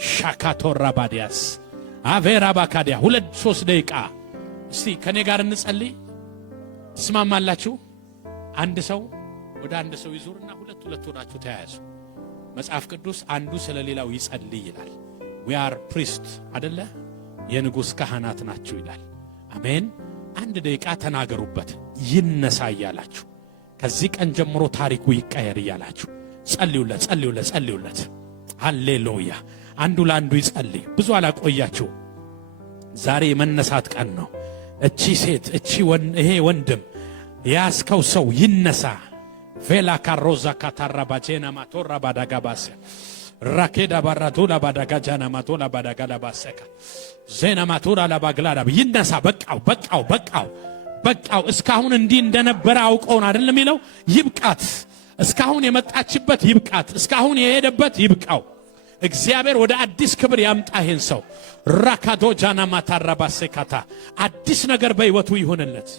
ሻካቶራ ባዲያስ አቬራ ባካዲያ 2-3 ደቂቃ እስቲ ከኔ ጋር እንጸልይ። ትስማማላችሁ? አንድ ሰው ወደ አንድ ሰው ይዙርና ሁለት ሆናችሁ ተያያዙ። መጽሐፍ ቅዱስ አንዱ ስለሌላው ይጸልይ ይላል። we are priest አይደለ? የንጉሥ ካህናት ናችሁ ይላል። አሜን። አንድ ደቂቃ ተናገሩበት። ይነሳ እያላችሁ ከዚህ ቀን ጀምሮ ታሪኩ ይቀየር እያላችሁ ጸልዩለት። ሃሌሉያ። አንዱ ለአንዱ ይጸልይ። ብዙ አላቆያችሁ። ዛሬ የመነሳት ቀን ነው። እቺ ሴት ይሄ ወንድም ያስከው ሰው ይነሳ። ቬላ ካሮዛ ካታራ ባጄና ማቶራ ባዳጋባሰ ራኬዳ ባራቶላ ባዳጋጃና ማቶላ ባዳጋላባሰካ ዜና ማቶራ ላባግላዳ ይነሳ። በቃው። እስካሁን እንዲህ እንደነበረ አውቀውን አይደለም የሚለው። ይብቃት። እስካሁን የመጣችበት ይብቃት። እስካሁን የሄደበት ይብቃው። እግዚአብሔር ወደ አዲስ ክብር ያምጣ ይሄን ሰው። ራካዶ ጃና ማታራ ባሰካታ አዲስ ነገር በሕይወቱ ይሆንለት።